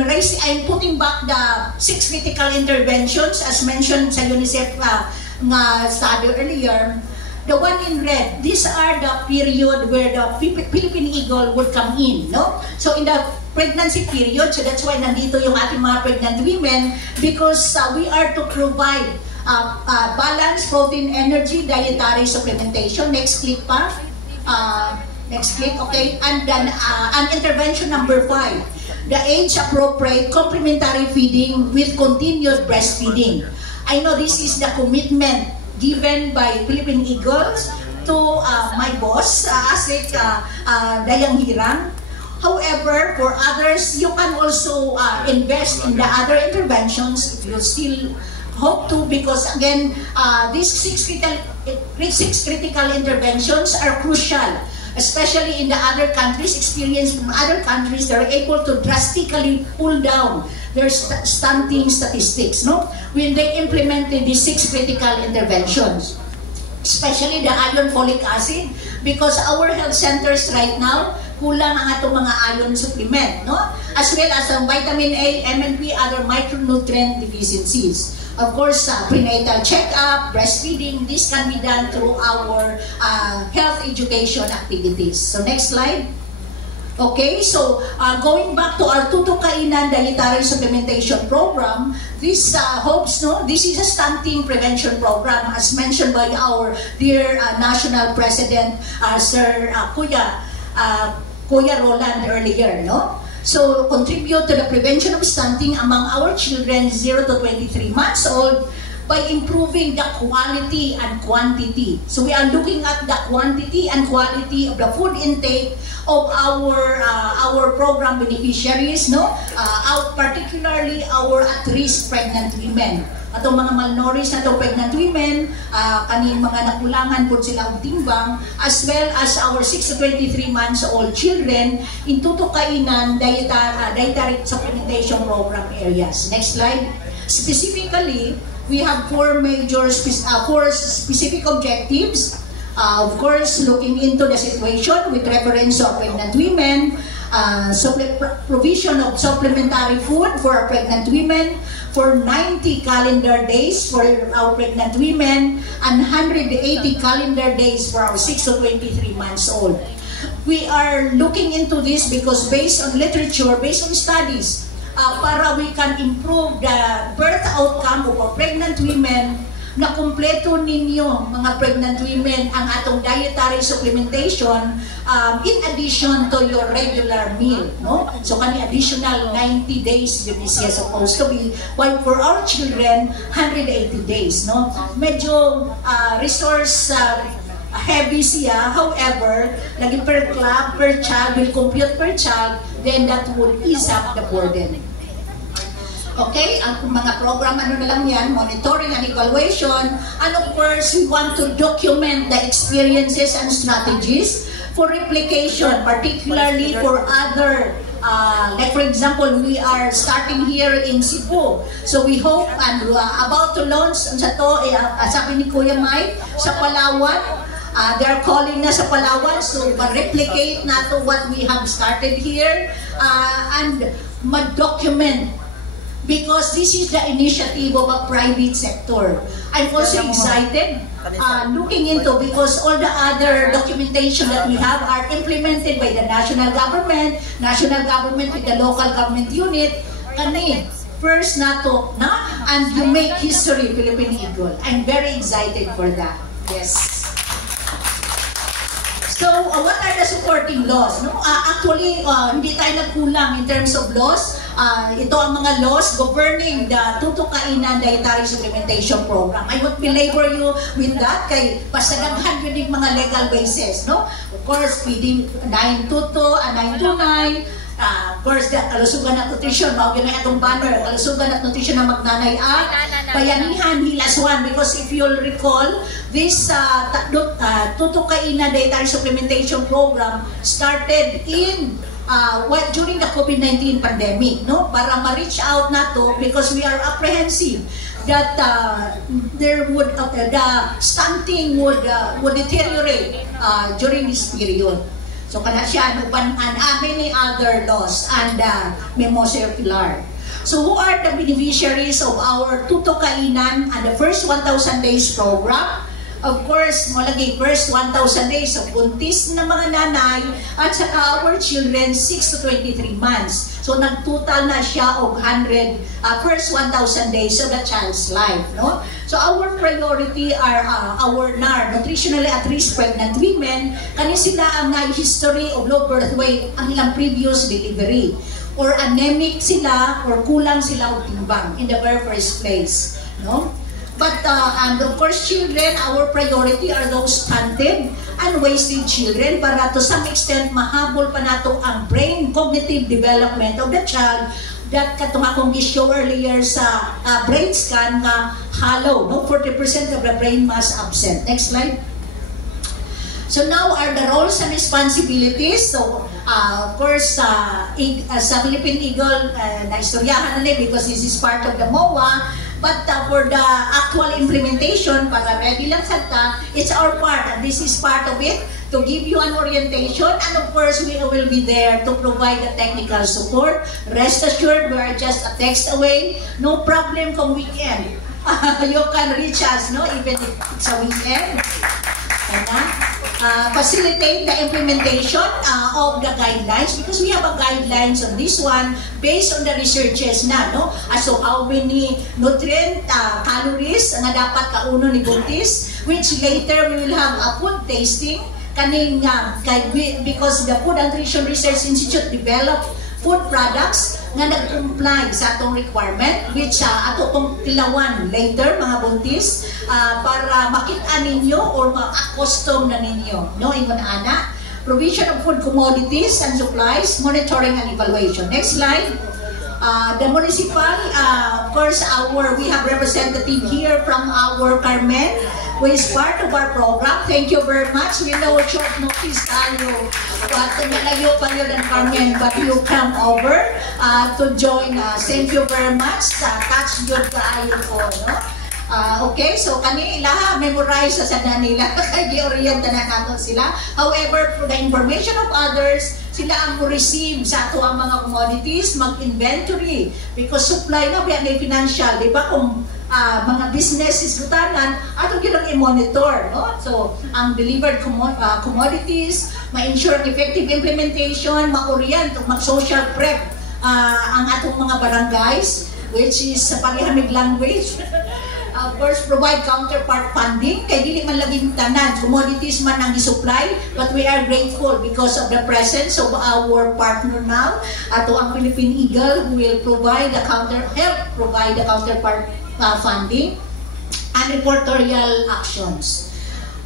putting back the 6 critical interventions as mentioned sa UNICEF nga study earlier. The one in red, these are the period where the Philippine Eagle would come in, no? So in the pregnancy period, so that's why nandito yung ating mga pregnant women, because we are to provide balanced protein, energy, dietary supplementation. Next click pa. Next click, okay. And then intervention number 5, the age-appropriate complementary feeding with continued breastfeeding. I know this is the commitment given by Philippine Eagles to my boss, Asik Dayang Hirang. However, for others, you can also invest in the other interventions if you still hope to, because again, these 6 critical interventions are crucial, especially in the other countries, experience from other countries. They're able to drastically pull down their stunting statistics, no? When they implemented these 6 critical interventions, especially the iron folic acid, because our health centers right now, kulang ang atong mga iron supplement, no? As well as ang vitamin A, MNP, other micronutrient deficiencies. Of course, prenatal check-up, breastfeeding, this can be done through our health education activities. So next slide. Okay, so going back to our Tutok Kainan Dietary Supplementation Program, this hopes, no, this is a stunting prevention program as mentioned by our dear National President, Sir Kuya Roland earlier, no? So, contribute to the prevention of stunting among our children 0 to 23 months old by improving the quality and quantity. So, we are looking at the quantity and quality of the food intake of our program beneficiaries, no? Particularly our at-risk pregnant women. Atong mga malnourished na itong pregnant women, kaning mga nakulangan po sila og timbang, as well as our 6 to 23 months old children in Tutok Kainan dietary supplementation program areas. Next slide. Specifically, we have 4 specific objectives. Of course, looking into the situation with reference to pregnant women, provision of supplementary food for our pregnant women for 90 calendar days for our pregnant women and 180 calendar days for our 6 to 23 months old. We are looking into this because based on literature, based on studies, para we can improve the birth outcome of our pregnant women, na kumpleto ninyo mga pregnant women ang atong dietary supplementation in addition to your regular meal, no? So kani additional 90 days yun is supposed to be, while for our children 180 days, no? Medyo resource heavy siya. However, lagi per club, per child, will compute per child, then that will ease up the burden. Okay, ang mga program, ano na lang yan, monitoring and evaluation, and of course, we want to document the experiences and strategies for replication, particularly for other, like for example, we are starting here in Cebu. So we hope, and about to launch, sa to, sabi ni Kuya Mike, sa Palawan, they're calling na sa Palawan, so replicate na to what we have started here, and mag-document, because this is the initiative of a private sector. I'm also excited looking into, because all the other documentation that we have are implemented by the national government with the local government unit. Kani, first nato na, and you make history, Philippine Eagle. I'm very excited for that. Yes. So, what are the supporting laws? No? Actually, hindi tayo nagkulang in terms of laws. ito ang mga laws governing the Tutok Kainan Dietary Supplementation Program. I won't belabor you with that kay pasadaghan yun yung mga legal basis, no? Of course, feeding 922, 929, of course, kalusugan at nutrition, mawag na itong banner, kalusugan at nutrition na magnanay at bayanihan, hilaswan. Because if you'll recall, this Tutok Kainan Dietary Supplementation Program started in during the COVID-19 pandemic, no? Para ma-reach out na to because we are apprehensive that there would the stunting would deteriorate during this period. So kana siya many other laws and Memo Circular. So who are the beneficiaries of our Tutok Kainan and the first 1,000 days program? Of course, malagay first 1,000 days of buntis na mga nanay at saka our children 6 to 23 months. So nagtotal na siya of first 1,000 days of the child's life, no? So our priority are our NAR, nutritionally at risk pregnant women. Kani sila ang may history of low birth weight ang ilang previous delivery, or anemic sila or kulang sila og timbang in the very first place, no? But and of course, children, our priority are those stunted and wasted children para to some extent mahabol pa nato ang brain cognitive development of the child that katong akong i-show earlier sa brain scan nga hollow, no? 40% of the brain mass absent. Next slide. So now are the roles and responsibilities. So of course, sa Philippine Eagle, naistoryahan na because this is part of the MOA. But for the actual implementation, para ready lang sa it's our part, and this is part of it, to give you an orientation, and of course, we will be there to provide the technical support. Rest assured, we are just a text away. No problem kung weekend. You can reach us, no? Even if it's a weekend. Facilitate the implementation of the guidelines because we have a guidelines on this one based on the researches na, no? So how many nutrient calories na dapat kauno ni buntis, which later we will have a food tasting kaning because the Food and Nutrition Research Institute developed food products nga nag-comply sa atong requirement, which ato itong tilawan later, mga buntis, para makita ninyo or ma-accustom na ninyo. No, ingon ana. Provision of food commodities and supplies, monitoring and evaluation. Next slide. The municipal, of course, we have representative here from our Carmen, who is part of our program. Thank you very much. We know short notice tayo. But malayo pa yun ang Carmen, but you come over to join us. Thank you very much. Touch good kaayo po, no? Okay, so kanila memorize sa nila kay gi-orient na nato sila. However, for the information of others, sila ang receive sa ato ang mga commodities, mag-inventory because supply na ba may financial, di ba? Kung mga businesses gutanan, ato gyud i-monitor, no? So, ang delivered commodities, ma-ensure effective implementation, ma-orient o mag-social prep ang atong mga barangays, which is sa parihamig language. Of course, provide counterpart funding. Kaya dili man laging tanan, commodities man ang i-supply, but we are grateful because of the presence of our partner now, ato ang Philippine Eagle, who will provide the counterpart funding and reportorial actions.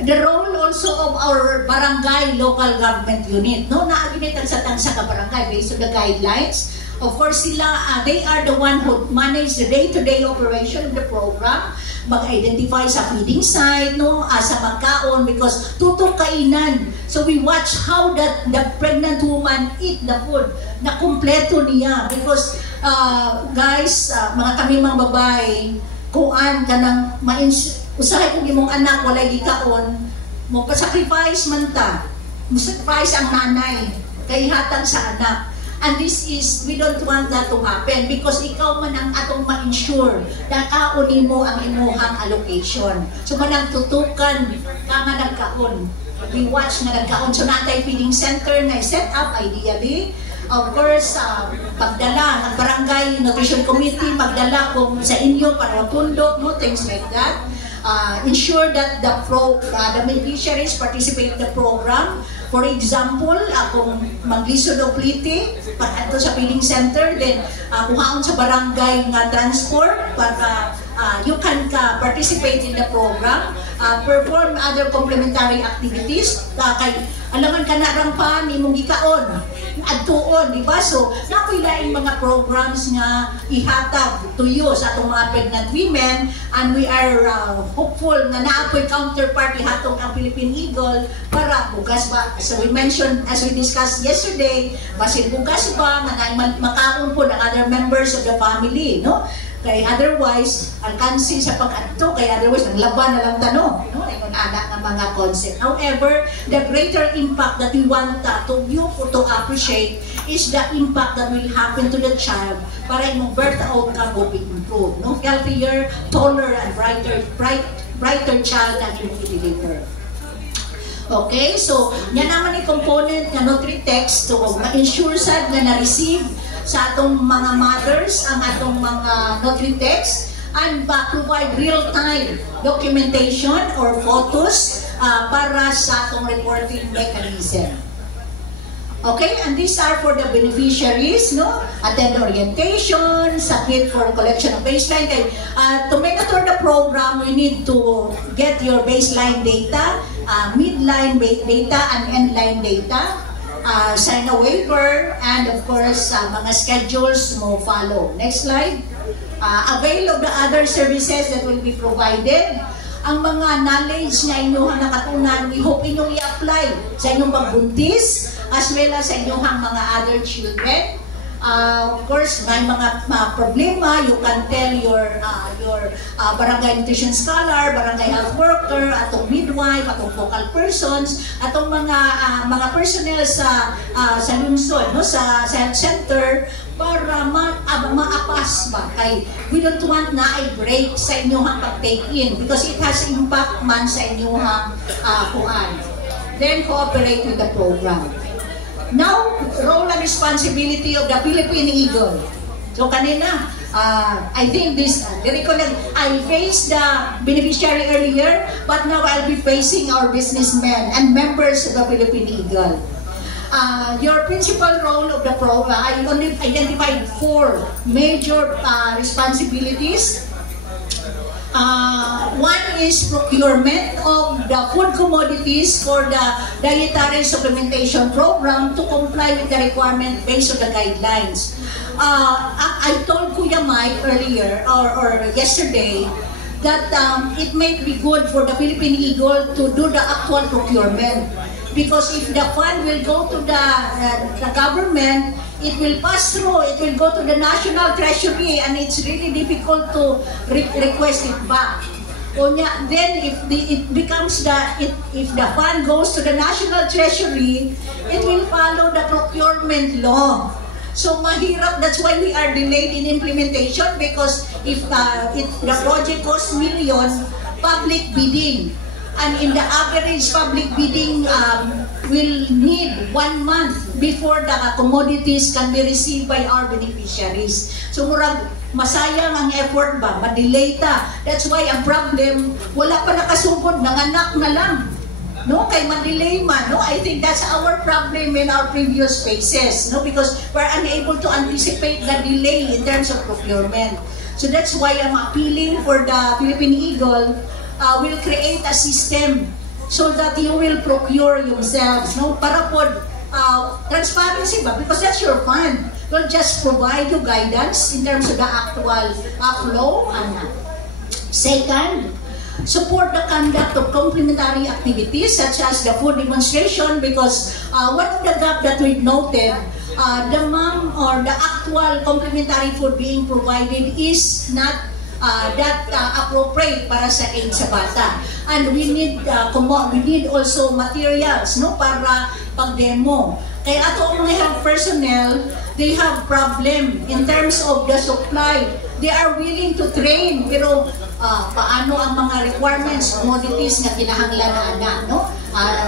The role also of our barangay local government unit, no, naaginitan sa tansa ka barangay based on the guidelines. Of course, they are the one who manage the day-to-day operation of the program, mag-identify sa feeding site, no, sa magkaon, because Tutok Kainan. So we watch how the pregnant woman eat the food, na kumpleto niya. Because, guys, mga kami mga babae, kuan ka ng usahay kung imong anak, walay gikaon, mo pa-sacrifice man ta. Mo-sacrifice ang nanay, kay hatag sa anak. And this is, we don't want that to happen because ikaw man ang atong ma-ensure na kaunin mo ang imuhang allocation. So manang tutukan ka nga nagkaon. We watch na nagkaon. So natay feeding center na set up ideally. Of course, pagdala ng barangay nutrition committee, magdala kung sa inyo para pundo, no, things like that. Ensure that the beneficiaries participate in the program. For example, kung maglisod o pliti, pagkanto sa feeding center, then kuhaon sa barangay nga transport para you can participate in the program, perform other complementary activities, kay alangan ka na rang pa ni mong gikaon, adtuon, di ba? So, nakoy laing mga programs nga ihatag to you sa atong mga pregnant women, and we are hopeful nga naapoy counterpart ihatong ang Philippine Eagle para bugas ba, so we mentioned, as we discussed yesterday, basin bugas ba, nga makaon po ng other members of the family, no? Kay otherwise, alkansi sa pag-adto, kay otherwise, ang laban na lang tanong, no? Ay kung anak ng mga concept. However, the greater impact that we want to appreciate is the impact that will happen to the child para yung birth outcome will be improved, no? Healthier, taller, and brighter child that you will deliver. Okay, so yan naman yung component nga Nutri-Text to ma-ensure sad nga na-receive sa atong mga mothers ang atong mga Nutri-Text and provide real-time documentation or photos para sa atong reporting mechanism. Okay, and these are for the beneficiaries, no? Attend orientation, submit for collection of baseline. To monitor the program, we need to get your baseline data, midline data, and endline data. Sign a waiver, and of course, mga schedules mo follow. Next slide. Avail of the other services that will be provided. Ang mga knowledge na inyong nakatunan, we hope inyong i-apply sa inyong pagbuntis, as well as sa inyong mga other children. Of course, may mga problema, you can tell your barangay nutrition scholar, barangay health worker, atong midwife, atong focal persons, atong mga personnel sa lungsod, no, sa health center, para maapas ba kay we don't want na i-break sa inyong pag-take in because it has impact man sa inyong kuan. Then cooperate with the program. Now, role and responsibility of the Philippine Eagle. So kanina, I think this, I faced the beneficiary earlier, but now I'll be facing our businessmen and members of the Philippine Eagle. Your principal role of the program, I only identified 4 major responsibilities. One is procurement of the food commodities for the dietary supplementation program to comply with the requirement based on the guidelines. I told Kuya Mike earlier or yesterday that it may be good for the Philippine Eagle to do the actual procurement. Because if the fund will go to the government, it will pass through, it will go to the National Treasury, and it's really difficult to request it back. Then if the fund goes to the National Treasury, it will follow the procurement law. So mahirap, that's why we are delayed in implementation, because if the project costs millions, public bidding. And in the average public bidding will need 1 month before the commodities can be received by our beneficiaries. So murag masayang ang effort ba, madelay ta. That's why ang problem, wala pa nakasugod, nanganak na lang. No, kay madelay man. No, I think that's our problem in our previous phases. No, because we're unable to anticipate the delay in terms of procurement. So that's why I'm appealing for the Philippine Eagle. Will create a system so that you will procure yourselves, no? Para po transparency ba? Because that's your fund. We'll just provide you guidance in terms of the actual flow. Second, support the conduct of complementary activities such as the food demonstration, because one of the gaps that we've noted, the mom or the actual complementary food being provided is not that appropriate para sa aid sa bata. And we need also materials, no, para pag-demo. Kaya ato ang mga health personnel, they have problem in terms of the supply. They are willing to train, pero paano ang mga requirements, commodities na kinahanglan na, no?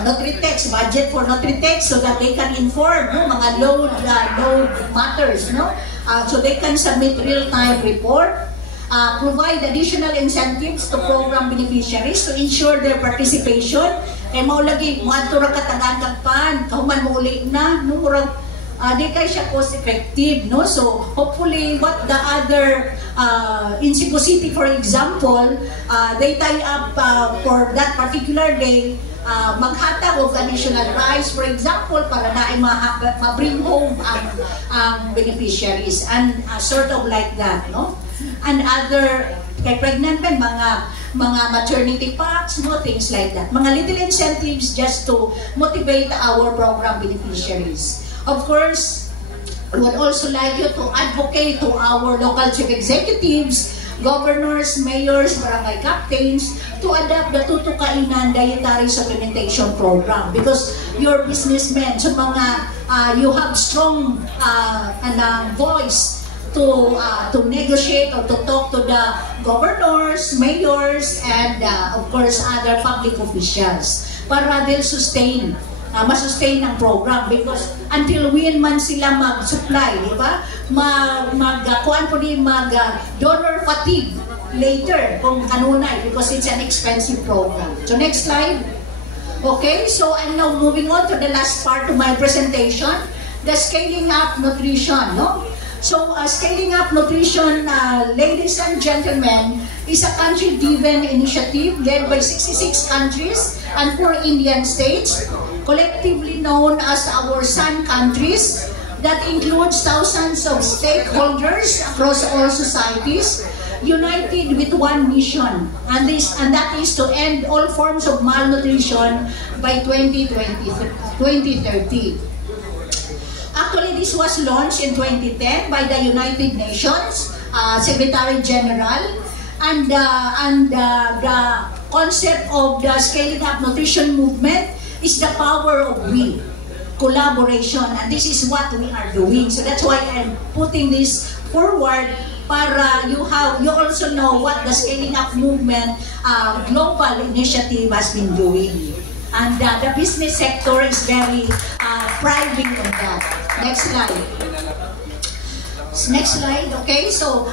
Nutri-Text, budget for Nutri-Text so that they can inform, no, mga load matters, no? So they can submit real-time report. Provide additional incentives to program beneficiaries to ensure their participation Kay maulagi, muadto ra katagaan kagpan, kahuman mo uli na, no, murag, di kay siya cost-effective, no? So, hopefully, what the other, in Cebu City, for example, they tie up for that particular day, maghatag of additional rice, for example, para na ay ma-bring home ang beneficiaries, and sort of like that, no? And other, kay pregnant men, mga maternity packs, no, things like that. Mga little incentives just to motivate our program beneficiaries. Of course, we would also like you to advocate to our local chief executives, governors, mayors, barangay captains, to adopt the Tutukainan Dietary Supplementation Program, because you're businessmen, so you have strong voice to negotiate or to talk to the governors, mayors, and of course other public officials para they'll ma-sustain ang program, because until when man sila mag-supply, di ba? Donor fatigue later kung kanunay, because it's an expensive program. So next slide. Okay, so I'm now moving on to the last part of my presentation, the scaling up nutrition, no? So, Scaling Up Nutrition, ladies and gentlemen, is a country-driven initiative led by 66 countries and 4 Indian states, collectively known as our Sun countries, that includes thousands of stakeholders across all societies, united with one mission, and that is to end all forms of malnutrition by 2030. Actually, this was launched in 2010 by the United Nations Secretary General, and the concept of the Scaling Up Nutrition movement is the power of we, collaboration, and this is what we are doing. So that's why I'm putting this forward para you also know what the Scaling Up movement global initiative has been doing. And the business sector is very thriving on that. Next slide. Next slide. Okay, so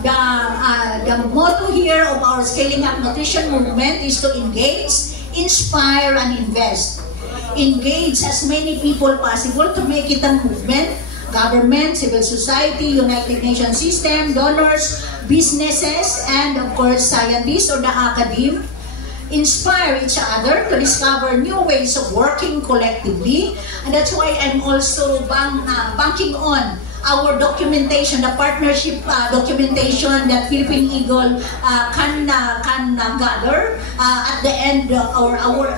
the motto here of our Scaling Up Nutrition movement is to engage, inspire, and invest. Engage as many people possible to make it a movement. Government, civil society, United Nations system, donors, businesses, and of course scientists or the academe. Inspire each other to discover new ways of working collectively, and that's why I'm also banking on our documentation, the partnership documentation that Philippine Eagle can gather at the end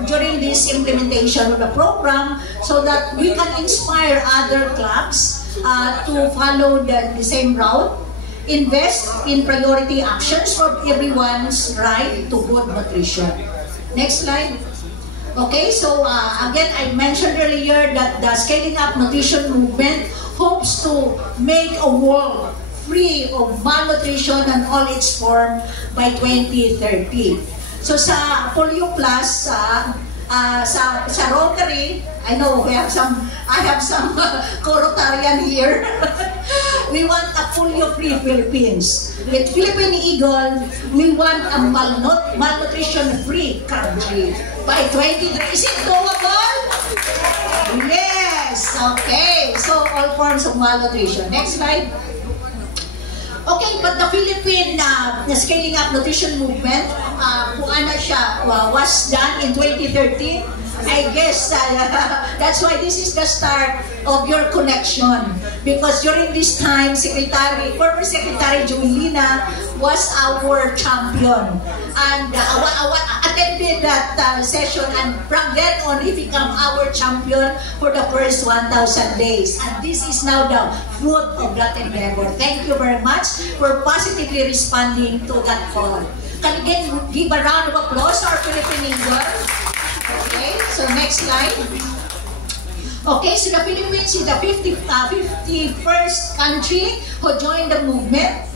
during this implementation of the program, so that we can inspire other clubs to follow the same route. Invest in priority actions for everyone's right to good nutrition. Next slide. Okay, so again, I mentioned earlier that the Scaling Up Nutrition movement hopes to make a world free of malnutrition and all its form by 2030. So sa Polio Plus, sa Rotary, I know I have some co-Rotarian here. We want a polio-free Philippines. With Philippine Eagle, we want a malnutrition-free country by 2030. Is it doable? Yes. Okay. So all forms of malnutrition. Next slide. Okay, but the Philippine Scaling Up Nutrition movement, kung ano siya, was done in 2013. I guess that's why this is the start of your connection. Because during this time, former Secretary Julina was our champion. And attended that session, and from then on, he became our champion for the first 1,000 days. And this is now the fruit of that endeavor. Thank you very much for positively responding to that call. Can we give a round of applause to our Philippine Eagle? Okay, so next slide. Okay, so the Philippines is the 51st country who joined the movement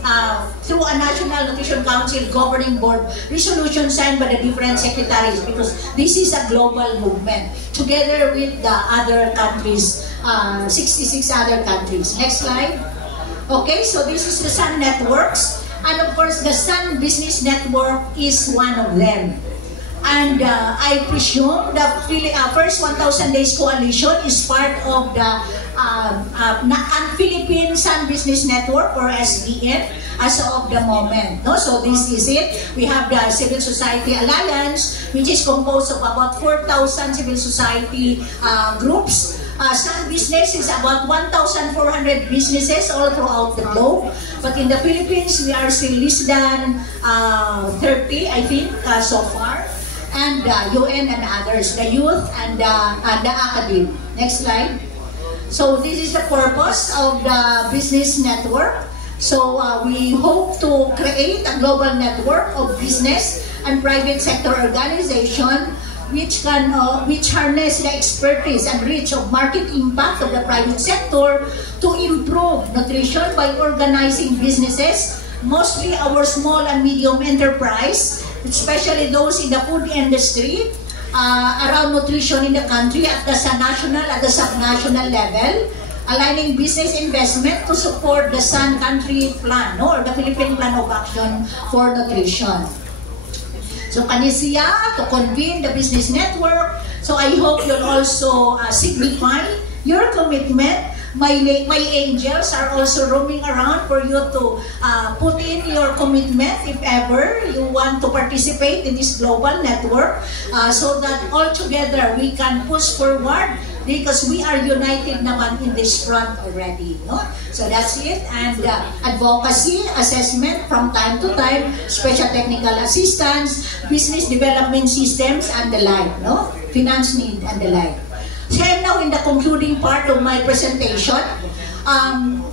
through a National Nutrition Council Governing Board resolution signed by the different secretaries, because this is a global movement together with the other countries, 66 other countries. Next slide. Okay, so this is the Sun Networks, and of course the Sun Business Network is one of them. And I presume the first 1,000 Days Coalition is part of the Philippine Sun Business Network, or SBN, as of the moment. No? So this is it. We have the Civil Society Alliance, which is composed of about 4,000 civil society groups. Sun Business is about 1,400 businesses all throughout the globe. But in the Philippines, we are still less than 30, I think, so far. And UN and others, the youth and the academy. Next slide. So this is the purpose of the business network. So we hope to create a global network of business and private sector organization which harness the expertise and reach of market impact of the private sector to improve nutrition by organizing businesses, mostly our small and medium enterprise, especially those in the food industry, around nutrition in the country at the national at the subnational level, aligning business investment to support the Sun Country Plan, no, or the Philippine Plan of Action for Nutrition. So kanisiya to convene the business network. So I hope you'll also signify your commitment. My angels are also roaming around for you to put in your commitment if ever you want to participate in this global network, so that all together we can push forward, because we are united naman in this front already. No? So that's it. And advocacy, assessment from time to time, special technical assistance, business development systems, and the like. No? Finance need and the like. So I'm now in the concluding part of my presentation.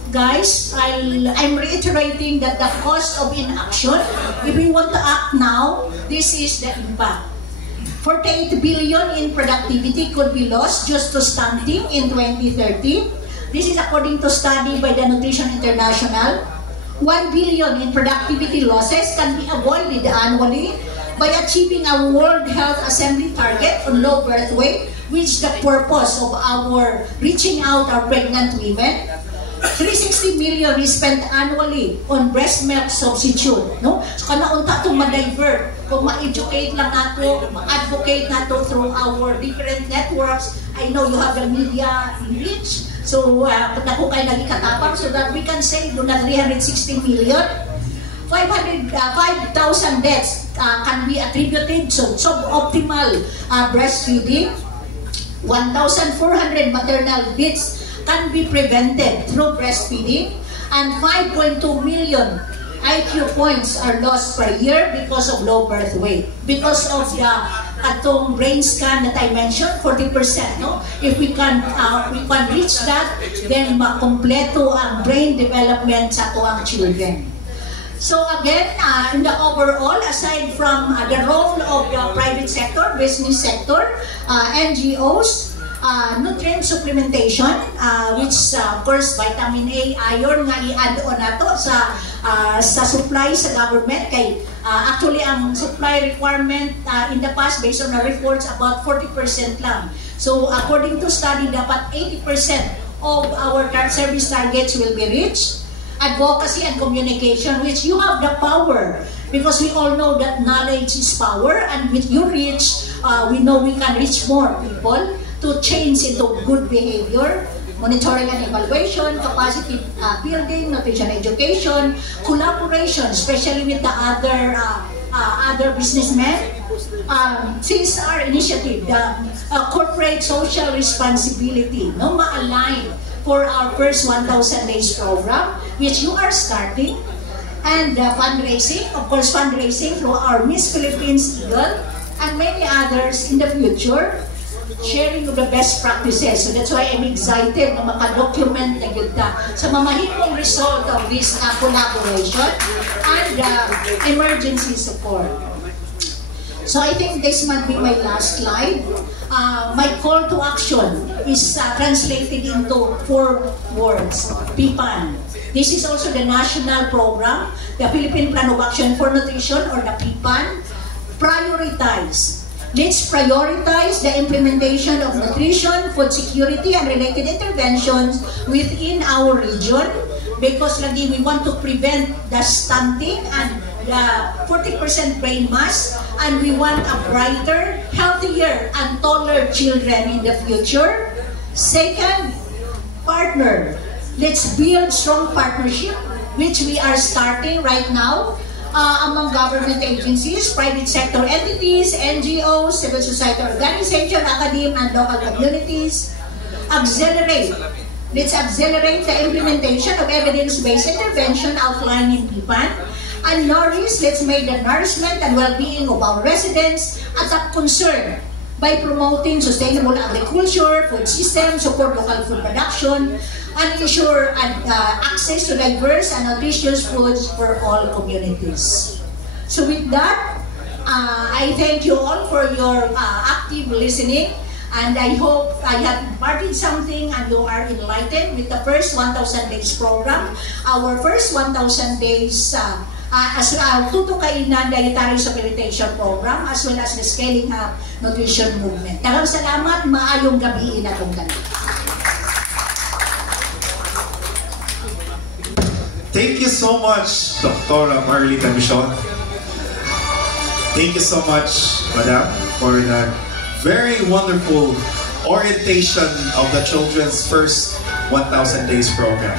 Guys, I'm reiterating that the cost of inaction, if we want to act now, this is the impact. 48 billion in productivity could be lost just to stunting in 2030. This is according to study by the Nutrition International. 1 billion in productivity losses can be avoided annually by achieving a World Health Assembly target on low birth weight, which is the purpose of our reaching out our pregnant women. 360 million is spent annually on breast milk substitute. No? So kanaunta itong ma-divert. Kung ma-educate lang nato, ma-advocate nato through our different networks. I know you have the media reach. So na kung kayo nagikatapang, so that we can save doon na 360 million. 5,000 deaths can be attributed to suboptimal breastfeeding. 1,400 maternal deaths can be prevented through breastfeeding, and 5.2 million IQ points are lost per year because of low birth weight. Because of the atong brain scan that I mentioned, 40%. No? If we can reach that, then makompleto ang brain development sa ating children. So again, in the overall, aside from the role of the private sector, business sector, NGOs, nutrient supplementation, which of course vitamin A, iron nga i-add on nato sa supply sa government. Kay actually ang supply requirement in the past based on the reports about 40% lang. So according to study, dapat 80% of our service targets will be reached. Advocacy and communication, which you have the power, because we all know that knowledge is power, and with your reach, we know we can reach more people to change into good behavior. Monitoring and evaluation, capacity building, nutrition education, collaboration, especially with the other businessmen. Since our initiative, the corporate social responsibility, no, ma-align for our first 1,000 days program, which you are starting, and fundraising, of course, fundraising through our Miss Philippines Eagle and many others in the future, sharing of the best practices. So that's why I'm excited na makadocument na yun sa mamahimong result of this collaboration and emergency support. So I think this might be my last slide. My call to action is translated into 4 words. PPAN. This is also the national program, the Philippine Plan of Action for Nutrition, or the PPAN. Prioritize. Let's prioritize the implementation of nutrition, food security, and related interventions within our region, because lagi we want to prevent the stunting and the 40% brain mass and we want a brighter, healthier, and taller children in the future. Second, partner. Let's build strong partnership, which we are starting right now among government agencies, private sector entities, NGOs, civil society organizations, academia, and local communities. Accelerate. Let's accelerate the implementation of evidence-based intervention outlined in PIPAN. And nourish, let's make the nourishment and well-being of our residents a top concern by promoting sustainable agriculture, food systems, support local food production, and ensure access to diverse and nutritious foods for all communities. So with that, I thank you all for your active listening, and I hope I have imparted something and you are enlightened with the first 1,000 Days program. Our first 1,000 Days Tuto Kainan Dietary Supplementation Program, as well as the Scaling Up Nutrition Movement. Daghang salamat, maayong gabi na itong gabi. Thank you so much, Dr. Marlita Michon. Thank you so much, Madam, for that very wonderful orientation of the children's first 1,000 Days program.